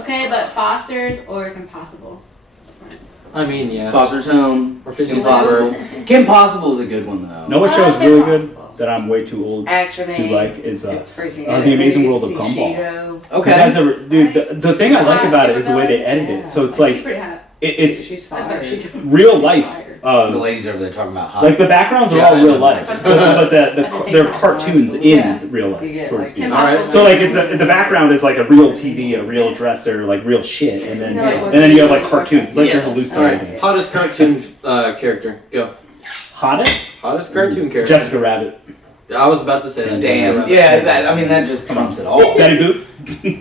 Okay, but Foster's or Impossible. That's fine. I mean, yeah. Foster's Home. Or Kim 50 Possible. Kim Possible is a good one though. Know what I show's like really Impossible. good that I'm way too old Action to like is It's freaking The good. Amazing You World get of to see Gumball. Cheeto. You Okay. guys ever, dude? The thing I like about it is the way they edit it. So it's She's like pretty hot. it's She's I bet fired. she- real life. The ladies over there talking about hot. Like the backgrounds are Yeah, all I real know. life, But but at the same they're time, cartoons yeah. in real You life, get, so to like, speak. Kim Alright. Possible. So like it's the background is like a real TV, a real dresser, like real shit, and then Yeah. and then you have like cartoons. It's like Yes. they're hallucinating. Alright. Hottest cartoon character. Go. Hottest? Hottest cartoon character. Jessica Rabbit. I was about to say that. Damn. Jessica Yeah. Rabbit. That just trumps it all. Betty Boop.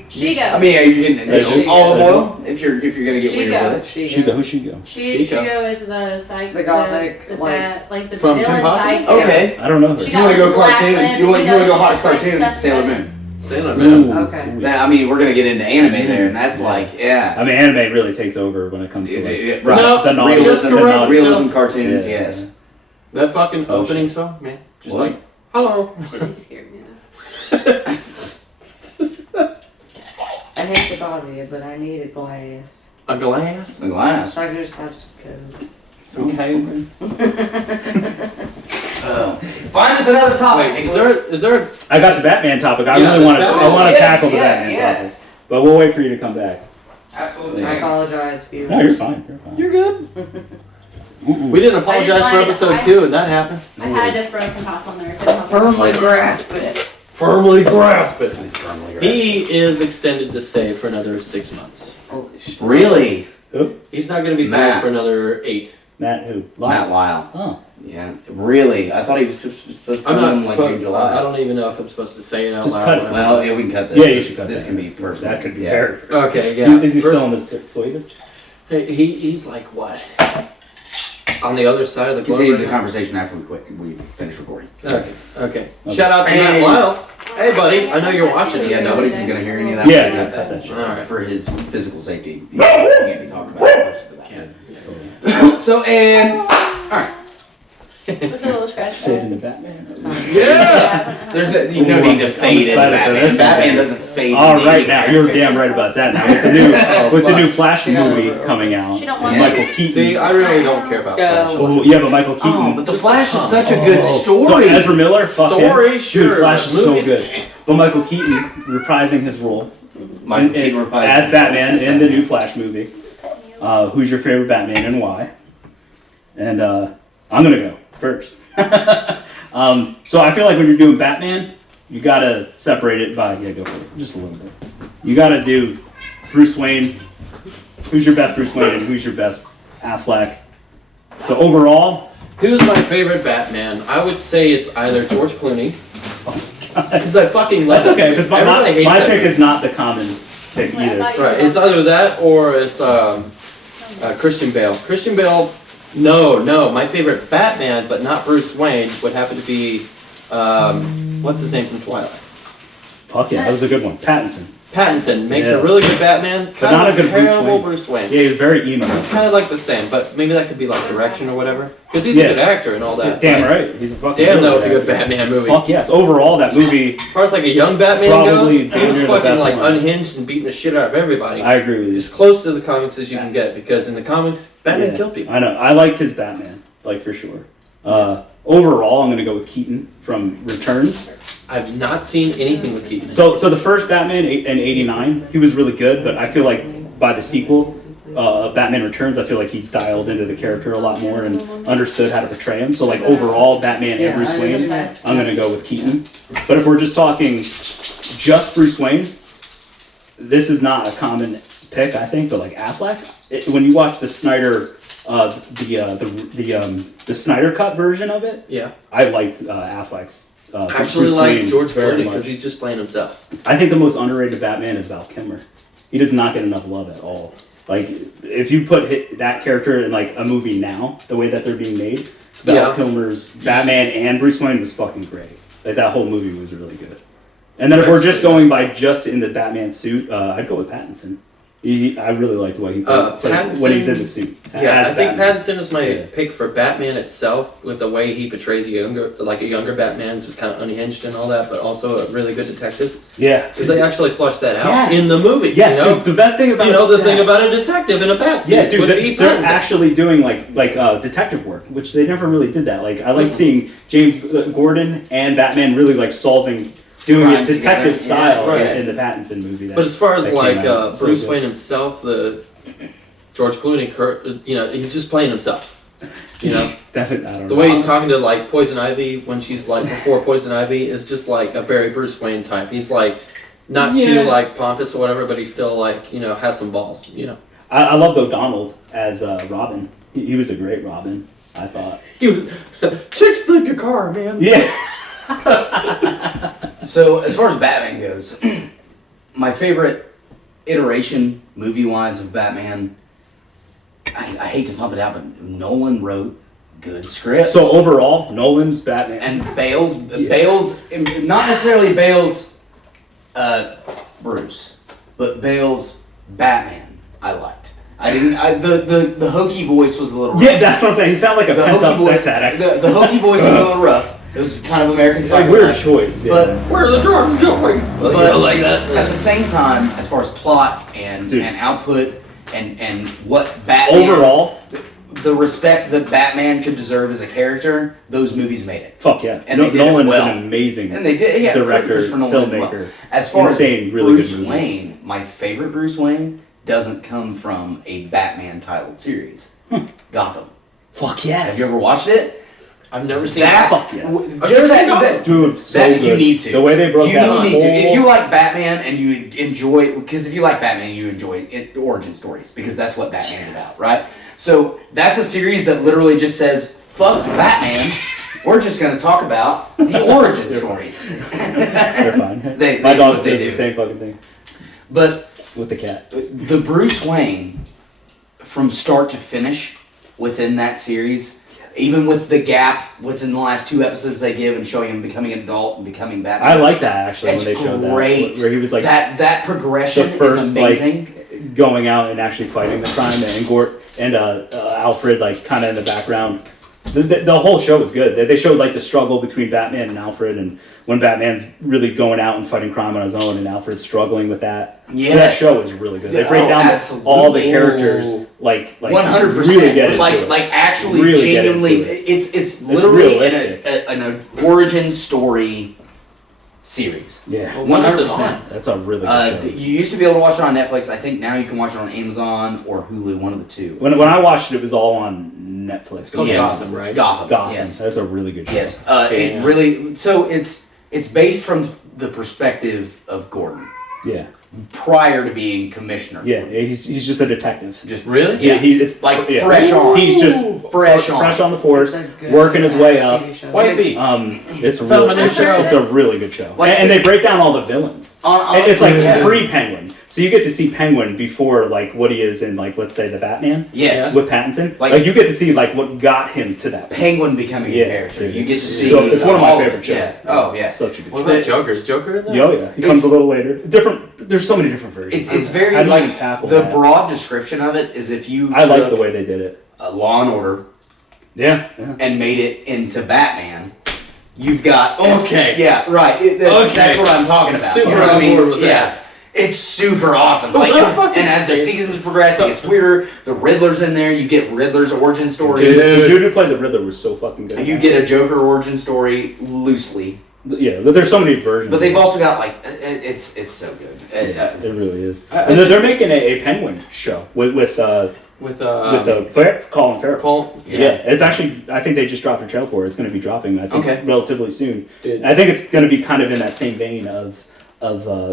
She I go. mean, are you getting She- olive oil if you're gonna get She weird go. with it? She She go. Who's she go? She Chico. go is the psych. The gothic, the like- bad, like the From Kim villain Possible? sidekick. Okay. I don't know her. She You got want to go like black cartoon? lip, You want you know, to go she hottest has, like, cartoon? stuff Sailor that- Moon. Sailor Moon. Ooh, Okay. ooh, I mean, we're gonna get into anime there, and that's like, yeah. I mean, anime really takes over when it comes to like Right. No, the knowledge. just the correct. knowledge. Realism cartoons, Yeah. yes. That fucking Oh, opening shit. song, man. Just What? like, hello. Really scared me though. I hate to bother you, but I need a glass. A glass. The glass. So I can just have some coke. Some cake. Find us another topic. Wait, Nicholas. is there? I got the Batman topic. I Yeah, really the want to. Batman. I want to Yes, tackle the yes, Batman yes. topic, but we'll wait for you to come back. Absolutely. I apologize, viewers. No, you're fine. You're fine. You're good. Mm-mm. We didn't apologize for wanted- episode 2, and that happened. I had to throw Impossible in there. couldn't help it. Firmly grasp it. Firmly grasp it. Firmly grasp. He is extended to stay for another 6 months. Holy shit. Really? He's not going to be Matt. back for another 8. Matt who? Matt Lyle. Oh, Yeah. Really? I thought he was supposed to I'm come not in like supposed. June, July. I don't even know if I'm supposed to say it out Just loud. cut it. Well, yeah, we can cut this. yeah, you should cut This that. can be That's- personal. That could be yeah. very. Okay, yeah. Is he First- still on the sweetest? He's like what? On the other side of the globe. Continue right the now? conversation after we finish recording. Okay. Okay. Okay. Shout out to Matt Hey. Lyle. Hey, buddy. I know you're watching Yeah, us. nobody's gonna hear any of that. Yeah, We got cut that shit. All right. for his physical safety. He can't be talked about. Can't. Yeah. So, and all right. With a little scratch Fade pad. into Batman. Yeah. There's no need to fade in excited for Batman. this. Batman doesn't fade. All into right, any now you're character. damn right about that. Now with the new Flash movie coming out, She don't want Michael it. Keaton. See, I really don't care about Go. Flash. Oh yeah, but Michael Keaton. Oh, but the Flash is such a good So story. Ezra Miller, fuck Story, him. sure, Dude, Flash is but so movies- good. But Michael Keaton reprising his role Michael Keaton reprising as Batman as in the new Flash movie. Who's your favorite Batman and why? And I'm gonna go first. So I feel like when you're doing Batman, you gotta separate it by go for it, just a little bit. You gotta do Bruce Wayne. Who's your best Bruce Wayne and who's your best Affleck? So overall, Who's my favorite Batman? I would say it's either George Clooney, because I fucking love that's okay because Everybody hates my that pick movie. is not the common pick Wait, I either. thought you Right, were it's either that or it's Christian Bale. Christian Bale, no, my favorite Batman, but not Bruce Wayne, would happen to be, what's his name from Twilight? Fuck yeah, that was a good one. Pattinson. Pattinson makes Yeah. a really good Batman, But kind not of a good Bruce terrible Wayne. Bruce Wayne. Yeah, he was very emo. It's kind of like the same, but maybe that could be like direction or whatever. Because he's Yeah. a good actor and all that. Damn but right, he's a fucking. Damn, really that was a good actor. Batman movie. Fuck yes. Overall, that movie. As far as like a young Batman Probably goes, damn he was near the fucking best like one. unhinged and beating the shit out of everybody. I agree with you. As close to the comics as you can get, because in the comics, Batman Yeah, killed people. I know. I liked his Batman, like for sure. Overall, I'm gonna go with Keaton from Returns. I've not seen anything with Keaton. So the first Batman in '89, he was really good, but I feel like by the sequel, Batman Returns, I feel like he dialed into the character a lot more and understood how to portray him. So like overall, Batman and Bruce Wayne, I'm gonna go with Keaton. But if we're just talking just Bruce Wayne, this is not a common pick, I think. But like Affleck, when you watch the Snyder, the Snyder cut version of it, Yeah. I liked Affleck's. I actually Bruce like Wayne George very Clooney much. because he's just playing himself. I think the most underrated Batman is Val Kilmer. He does not get enough love at all. Like, if you put that character in like a movie now, the way that they're being made, Val Yeah. Kilmer's Batman and Bruce Wayne was fucking great. Like that whole movie was really good. And then if we're just going by just in the Batman suit, I'd go with Pattinson. I really liked the way he played when he's in the suit. Yeah, as I think Batman. Pattinson is my Yeah. pick for Batman itself, with the way he portrays a younger Batman, just kind of unhinged and all that, but also a really good detective. Yeah. Because they actually flushed that out Yes. in the movie. Yes, you know? dude, the best thing about The thing about a detective in a bat suit. Yeah, dude, with Pete they're Pattinson. actually doing like detective work, which they never really did that. Like I like seeing James Gordon and Batman really like doing it Crimes detective together. style Yeah, right. in the Pattinson movie. But as far as that came like out, so Bruce good. Wayne himself, the George Clooney, he's just playing himself. You know, I don't the know. way he's talking to like Poison Ivy when she's like before Poison Ivy is just like a very Bruce Wayne type. He's like not too like pompous or whatever, but he's still like has some balls. You know, I loved O'Donnell as Robin. He was a great Robin, I thought. he was chicks flip your car, man. Yeah. So as far as Batman goes, my favorite iteration movie-wise of Batman, I hate to pump it out, but Nolan wrote good scripts. So overall, Nolan's Batman. And Bale's, not necessarily Bale's Bruce, but Bale's Batman I liked. The hokey voice was a little rough. Yeah, that's what I'm saying. He sounded like a The pent up hokey voice, sex addict. the hokey voice was a little rough. It was kind of American It's like Psycho. weird choice. Yeah. But Where are the drugs going? But like that. at the same time, as far as plot and Dude. output and what Batman overall, the respect that Batman could deserve as a character, those movies made it. fuck yeah. And they did it Nolan well. is an amazing And they did, yeah, director, Christopher Nolan did well. filmmaker. As far Insane, as really Bruce good movies. Wayne, my favorite Bruce Wayne doesn't come from a Batman titled series. Gotham. Fuck yes. Have you ever watched it? I've never seen That, Fuck yes. just that, Dude, so that you good. need to. The way they broke you that need to. If whole- you like Batman and you enjoy, because if you like Batman, you enjoy origin stories because that's what Batman's about, right? So that's a series that literally just says, "Fuck Batman." We're just going to talk about the origin stories. They're fine. They My do dog what they does do. the same fucking thing But with the cat. the Bruce Wayne, from start to finish, within that series, even with the gap within the last 2 episodes they give and showing him becoming an adult and becking Batman. I like that actually It's when they showed great. that where he was like that progression the first is amazing. like going out and actually fighting the crime and Gort and Alfred like kind of in the background The whole show was good. They showed like the struggle between Batman and Alfred, and when Batman's really going out and fighting crime on his own, and Alfred's struggling with that. Yes. That show is really good. They break down absolutely. all the characters like 100%. really get into it. Like actually Really get genuinely, into it. it's literally realistic. an origin story series. Yeah, Well, when is it 100%. on? that's a really good show. You used to be able to watch it on Netflix. I think now you can watch it on Amazon or Hulu, one of the two. When I watched it, it was all on Netflix. It's called Yes. Gotham, right? Gotham. Yes. That's a really good show. Yes. Okay, It yeah. really. So it's based from the perspective of Gordon Yeah, prior to being commissioner. yeah. He's just a detective. Just Really? Yeah, it's like fresh on. He's just Fresh on. fresh on the force, It's a good working his way up. TV show. Wifey. It's a Found my new show. It's a really good show, Like- and they break down all the villains. Honestly, It's like yeah. pre-Penguin, so you get to see Penguin before like what he is in like let's say the Batman. Yes. With Pattinson, Like- like you get to see like what got him to that. Penguin becoming a Yeah, character. dude, You get to it's see. so- it's one of my all favorite shows. Yeah. Oh yeah. It's such a good What show. about Joker? Is Joker in that? Yeah, he comes a little later. There's so many different versions. It's very I didn't like even tackle the that. broad description of it is if you I like took the way they did it. Law and Order Yeah. and made it into Batman. You've got Okay. yeah, right. That's what I'm talking about. Super You know what on I mean? board with yeah. that. It's super awesome. Like, Well, fucking and as the sick. seasons progress, it gets weirder. The Riddler's in there. You get Riddler's origin story. Dude. The dude who played the Riddler was so fucking good. You get a Joker origin story loosely, Yeah, but there's so many versions. but they've also got like it's so good. It really is. I And they're making a Penguin show with With Colin Farrell. Cole. Yeah. It's actually, I think they just dropped a trailer for it. It's going to be dropping, I think, Okay. relatively soon. Dude. I think it's going to be kind of in that same vein of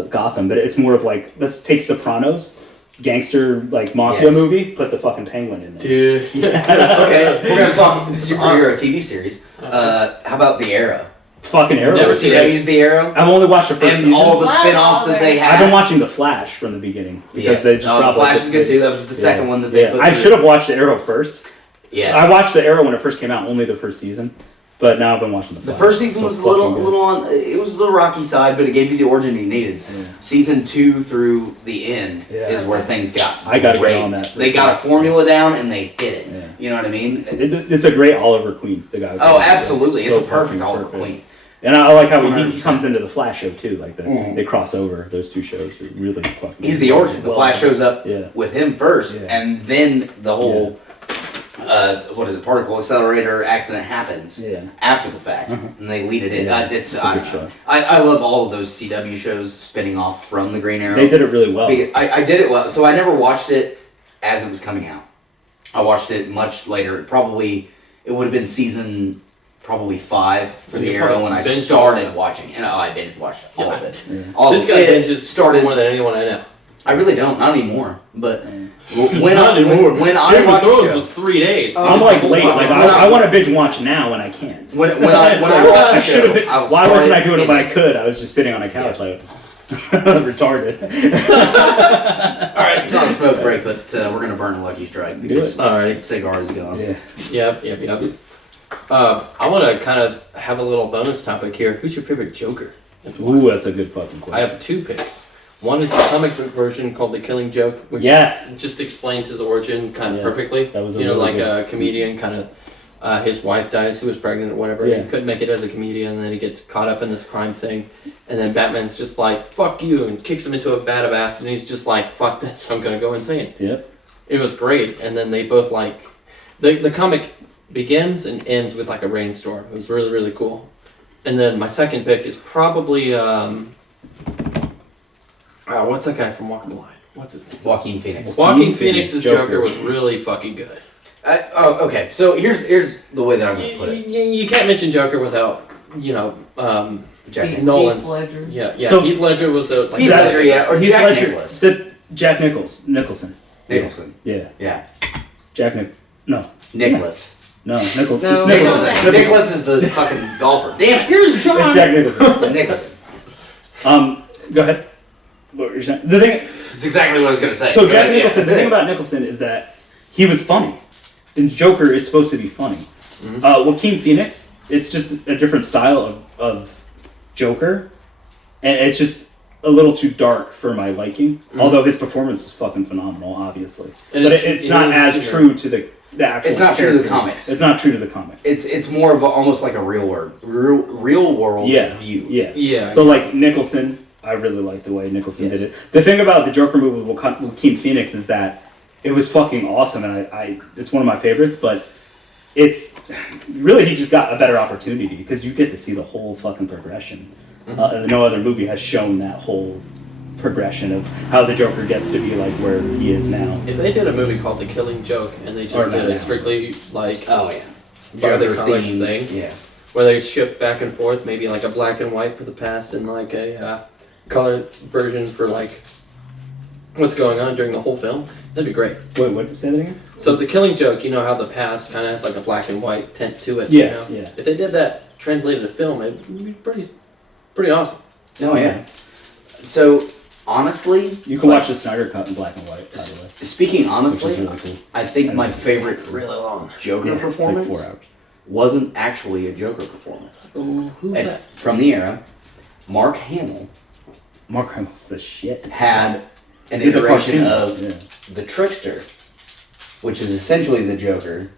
Gotham, but it's more of like, let's take Sopranos, gangster, like, mafia Yes. movie, put the fucking Penguin in there. Dude. Okay, we're gonna talk superhero TV series. How about The Arrow? Fucking Arrow. Never is seen great. CW's The Arrow, I've only watched the first and season. all the Love spin-offs all that their- they have. I've been watching The Flash from the beginning because Yes. they just dropped The Flash like, is good too. That was the second one that they put. I through. should have watched The Arrow first. Yeah. I watched The Arrow when it first came out, only the first season, but now I've been watching The Flash. first season So was it's a little, fucking good. on. It was a little rocky side, but it gave you the origin you needed. Yeah. Season 2 through the end Yeah. is where things got. I gotta get great. on that. They got a formula down and they hit it. Yeah. You know what I mean? It's a great Oliver Queen, the guy. who Oh, plays it. absolutely! It's So a perfect fucking Oliver perfect. Queen. And I like how he 100%. comes into the Flash show too. Like Mhm. they cross over those two shows. It's really fucking. He's the origin. The well Flash done. shows up Yeah. with him first, Yeah. and then the whole what is it? Particle accelerator accident happens Yeah. after the fact, and they lead it in. Yeah, It's it's a I good don't know. show. I love all of those CW shows spinning off from the Green Arrow. They did it really well. I did it well. So I never watched it as it was coming out. I watched it much later. It would have been season probably 5 for the You Arrow probably when I binged started it. watching it. And I binge watched all of it. Yeah. All This of guy it binges started. more than anyone I know. I really don't, not anymore. But Not anymore. when I Game of watch a Thrones show, was 3 days. I'm like late. Like So I want to binge watch now when I can't. when I watch I a should have show, been. I'll Why start wasn't it I doing it in- when I could? I was just sitting on a couch like retarded. All right, it's not a smoke break, but we're gonna burn a Lucky Strike because Alright. cigar is gone. Yeah. Yep. I want to kind of have a little bonus topic here. Who's your favorite Joker? Ooh, that's a good fucking I question. have 2 picks. One is the comic book version called The Killing Joke, which Yes. just explains his origin kind of Yeah, perfectly. that was a you know, really like good- a comedian kind of. His wife dies, who was pregnant or whatever. Yeah. He couldn't make it as a comedian, and then he gets caught up in this crime thing. And then Batman's just like, fuck you, and kicks him into a vat of acid, and he's just like, fuck this, I'm gonna go insane. Yep. It was great, and then they both like... The comic begins and ends with like a rainstorm. It was really, really cool. And then my second pick is probably... what's that guy from Walk the Line? What's his name? Joaquin Phoenix. Joaquin Phoenix's Joker. Joker was really fucking good. Okay. So here's the way that I'm gonna put it. You can't mention Joker without, Jack Heath Nolan's. Ledger. Yeah. So- Heath Ledger was a... Heath Ledger, yeah, or Heath Jack Ledger- Nicklaus. Jack Nicholson. Nicholson. Yeah. Yeah. Jack No. Nicholas. No. Nicholson. No. It's Nicholson. Nicholas is the fucking golfer. Damn it. Here's John! It's Jack Nicholson. Nicholson. Go ahead. What were you saying? The thing. That's exactly what I was gonna say. So Jack Yeah. Nicholson. The thing about Nicholson is that he was funny, and Joker is supposed to be funny. Joaquin Phoenix, it's just a different style of Joker, and it's just a little too dark for my liking. Although his performance is fucking phenomenal, obviously, It but is- it's it not is, as you know. true to the actual. It's not true to the character. comics. It's not true to the comics. It's more of almost like a real world view. Yeah. So like Nicholson, I really like the way Nicholson Yes. did it. The thing about the Joker movie with Joaquin Phoenix is that it was fucking awesome, and I it's one of my favorites. But it's really he just got a better opportunity because you get to see the whole fucking progression. No other movie has shown that whole progression of how the Joker gets to be like where he is now. If they did a movie called The Killing Joke and they Or just not did now. a strictly like Oh yeah. by the Joker comics theme, thing, yeah. where they shift back and forth, maybe like a black and white for the past and like a color version for like what's going on during the whole film, that'd be great. Wait, what? Say that again? So The Killing Joke, you know how the past kind of has like a black and white tint to it. Yeah, You know? yeah. If they did that translated to film, it'd be pretty awesome. Oh yeah. So honestly, You can watch the Snyder cut in black and white, by the way. speaking Which honestly, is really cool. I think my It's favorite Really long. Joker Yeah, it's like performance 4 hours. wasn't actually a Joker performance. Ooh, who's And that? from the era, Mark Hamill Mark Hamill's the shit. had an Did the iteration cartoon, of the Trickster, which is essentially the Joker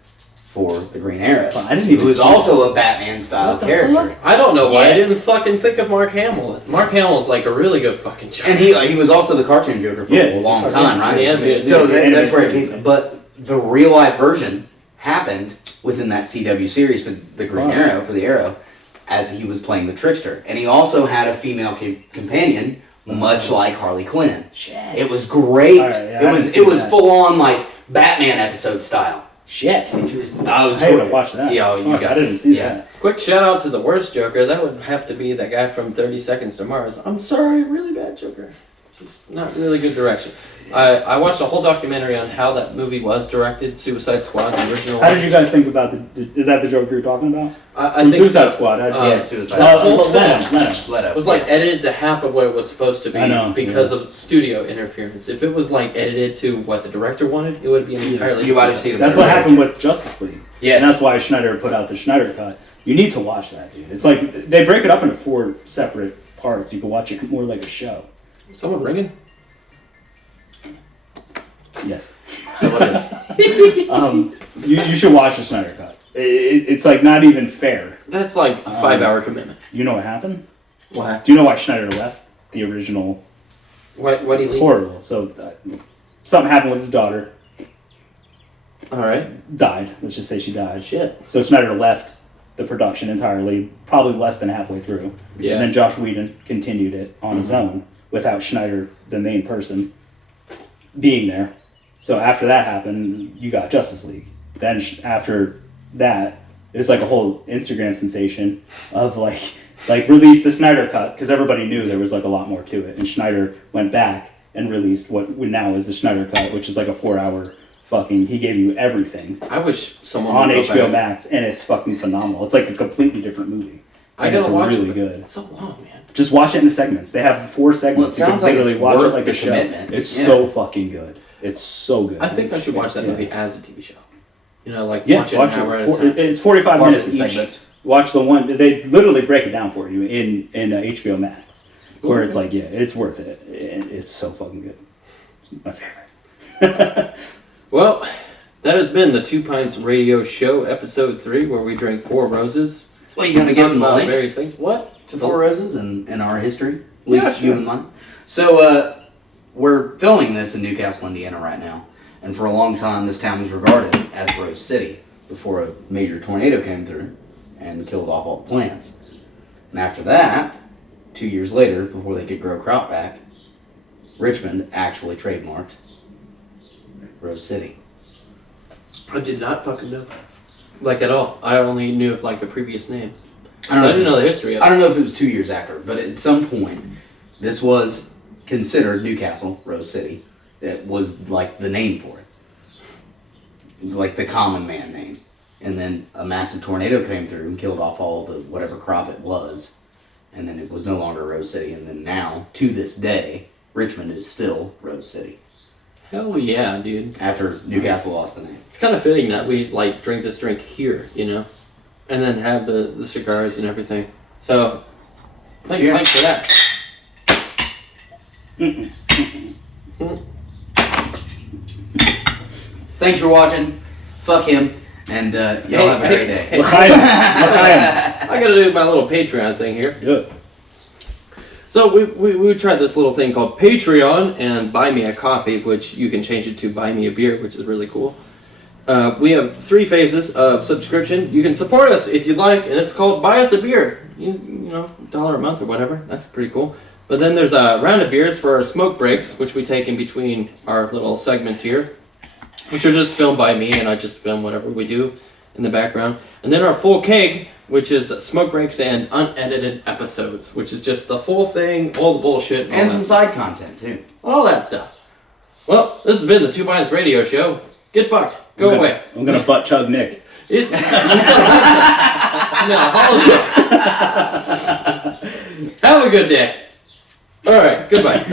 for the Green Arrow, Well, I didn't even who is see also a Batman style What the character. fuck? I don't know why I Yes. didn't fucking think of Mark Hamill. Mark Hamill's like a really good fucking Joker. And he was also the cartoon Joker for Yeah, a he's long a time, cartoon. right? The animated So series. that's where it Animated came. But the real life version happened within that CW series for the Green Wow. Arrow, for the Arrow, as he was playing the Trickster, and he also had a female companion, much like Harley Quinn. Shit. It was great. Alright, yeah, I it haven't was seen that. full on like Batman episode style. Shit. I was I haven't great. watched that. Yeah, you Fuck, got I to. didn't see Yeah. that. Quick shout out to the worst Joker. That would have to be that guy from 30 Seconds to Mars. I'm sorry, really bad Joker. Just not really good direction. I watched a whole documentary on how that movie was directed, Suicide Squad, the original. How did you guys think about is that the Joker you're talking about? I From think Suicide so. Squad. Yeah, Suicide whole Squad. Leto. Let It was like edited to half of what it was supposed to be I know, because of studio interference. If it was like edited to what the director wanted, it would be an entirely. You might have seen it. That's what happened with Justice League. Yes. And that's why Schneider put out the Schneider cut. You need to watch that, dude. It's like they break it up into 4 separate parts. You can watch it more like a show. Someone ringing? Yes. So what is? You should watch the Schneider cut. It's like not even fair. That's like a 5-hour commitment. You know what happened? What? Do you know why Schneider left the original? What do you It's leave? horrible. So something happened with his daughter. All right. Died. Let's just say she died. Shit. So Schneider left the production entirely, probably less than halfway through. Yeah. And then Josh Whedon continued it on his own without Schneider, the main person, being there. So after that happened, you got Justice League. Then after that, it was like a whole Instagram sensation of like release the Snyder cut because everybody knew there was like a lot more to it. And Schneider went back and released what now is the Schneider cut, which is like a 4-hour fucking. He gave you everything I wish someone on would go HBO back. Max, and it's fucking phenomenal. It's like a completely different movie. I And gotta it's watch really it. good. It's so long, man. Just watch it in the segments. They have 4 segments. Well, it sounds you like can it's literally watch worth it like the a show. commitment. It's Yeah. so fucking good. It's so good. I think I should watch that Yeah. movie as a TV show. You know, like Yeah, watch it watch an hour it. at a time. It's 45 Watch minutes it in each. segments. Watch the one. They literally break it down for you in HBO Max, where it's like, yeah, it's worth it. It's so fucking good. It's my favorite. Well, that has been the Two Pints Radio Show, Episode 3, where we drink 4 roses. Well, you gonna We give talk them the about link various things. What? to Four Roses in our history? At Yeah, least sure. you and mine. So we're filming this in Newcastle, Indiana right now. And for a long time, this town was regarded as Rose City before a major tornado came through and killed off all the plants. And after that, 2 years later, before they could grow crop back, Richmond actually trademarked Rose City. I did not fucking know that. Like, at all. I only knew of, like, a previous name. I don't know I if didn't it know was- the history of I it. don't know if it was 2 years after, but at some point, this was considered Newcastle, Rose City. It was like the name for it, like the common man name. And then a massive tornado came through and killed off all the whatever crop it was, and then it was no longer Rose City. And then now, to this day, Richmond is still Rose City Hell yeah, dude. after Newcastle lost the name. It's kind of fitting that we, like, drink this drink here, you know? And then have the cigars and everything. So, Cheers. thanks for that. Thanks for watching. fuck him, and y'all have a great day. Hey. L'chaim. I gotta do my little Patreon thing here. Yeah. So we tried this little thing called Patreon and Buy Me a Coffee, which you can change it to Buy Me a Beer, which is really cool. We have 3 phases of subscription. You can support us if you'd like, and it's called Buy Us a Beer. You know, $1 a month or whatever. That's pretty cool. But then there's a round of beers for our smoke breaks, which we take in between our little segments here, which are just filmed by me, and I just film whatever we do in the background. And then our full keg, which is smoke breaks and unedited episodes, which is just the full thing, all the bullshit. And some side content, too. All that stuff. Well, this has been the Two Pints Radio Show. Get fucked. Go away. I'm gonna butt chug Nick. Have a good day. All right. Goodbye.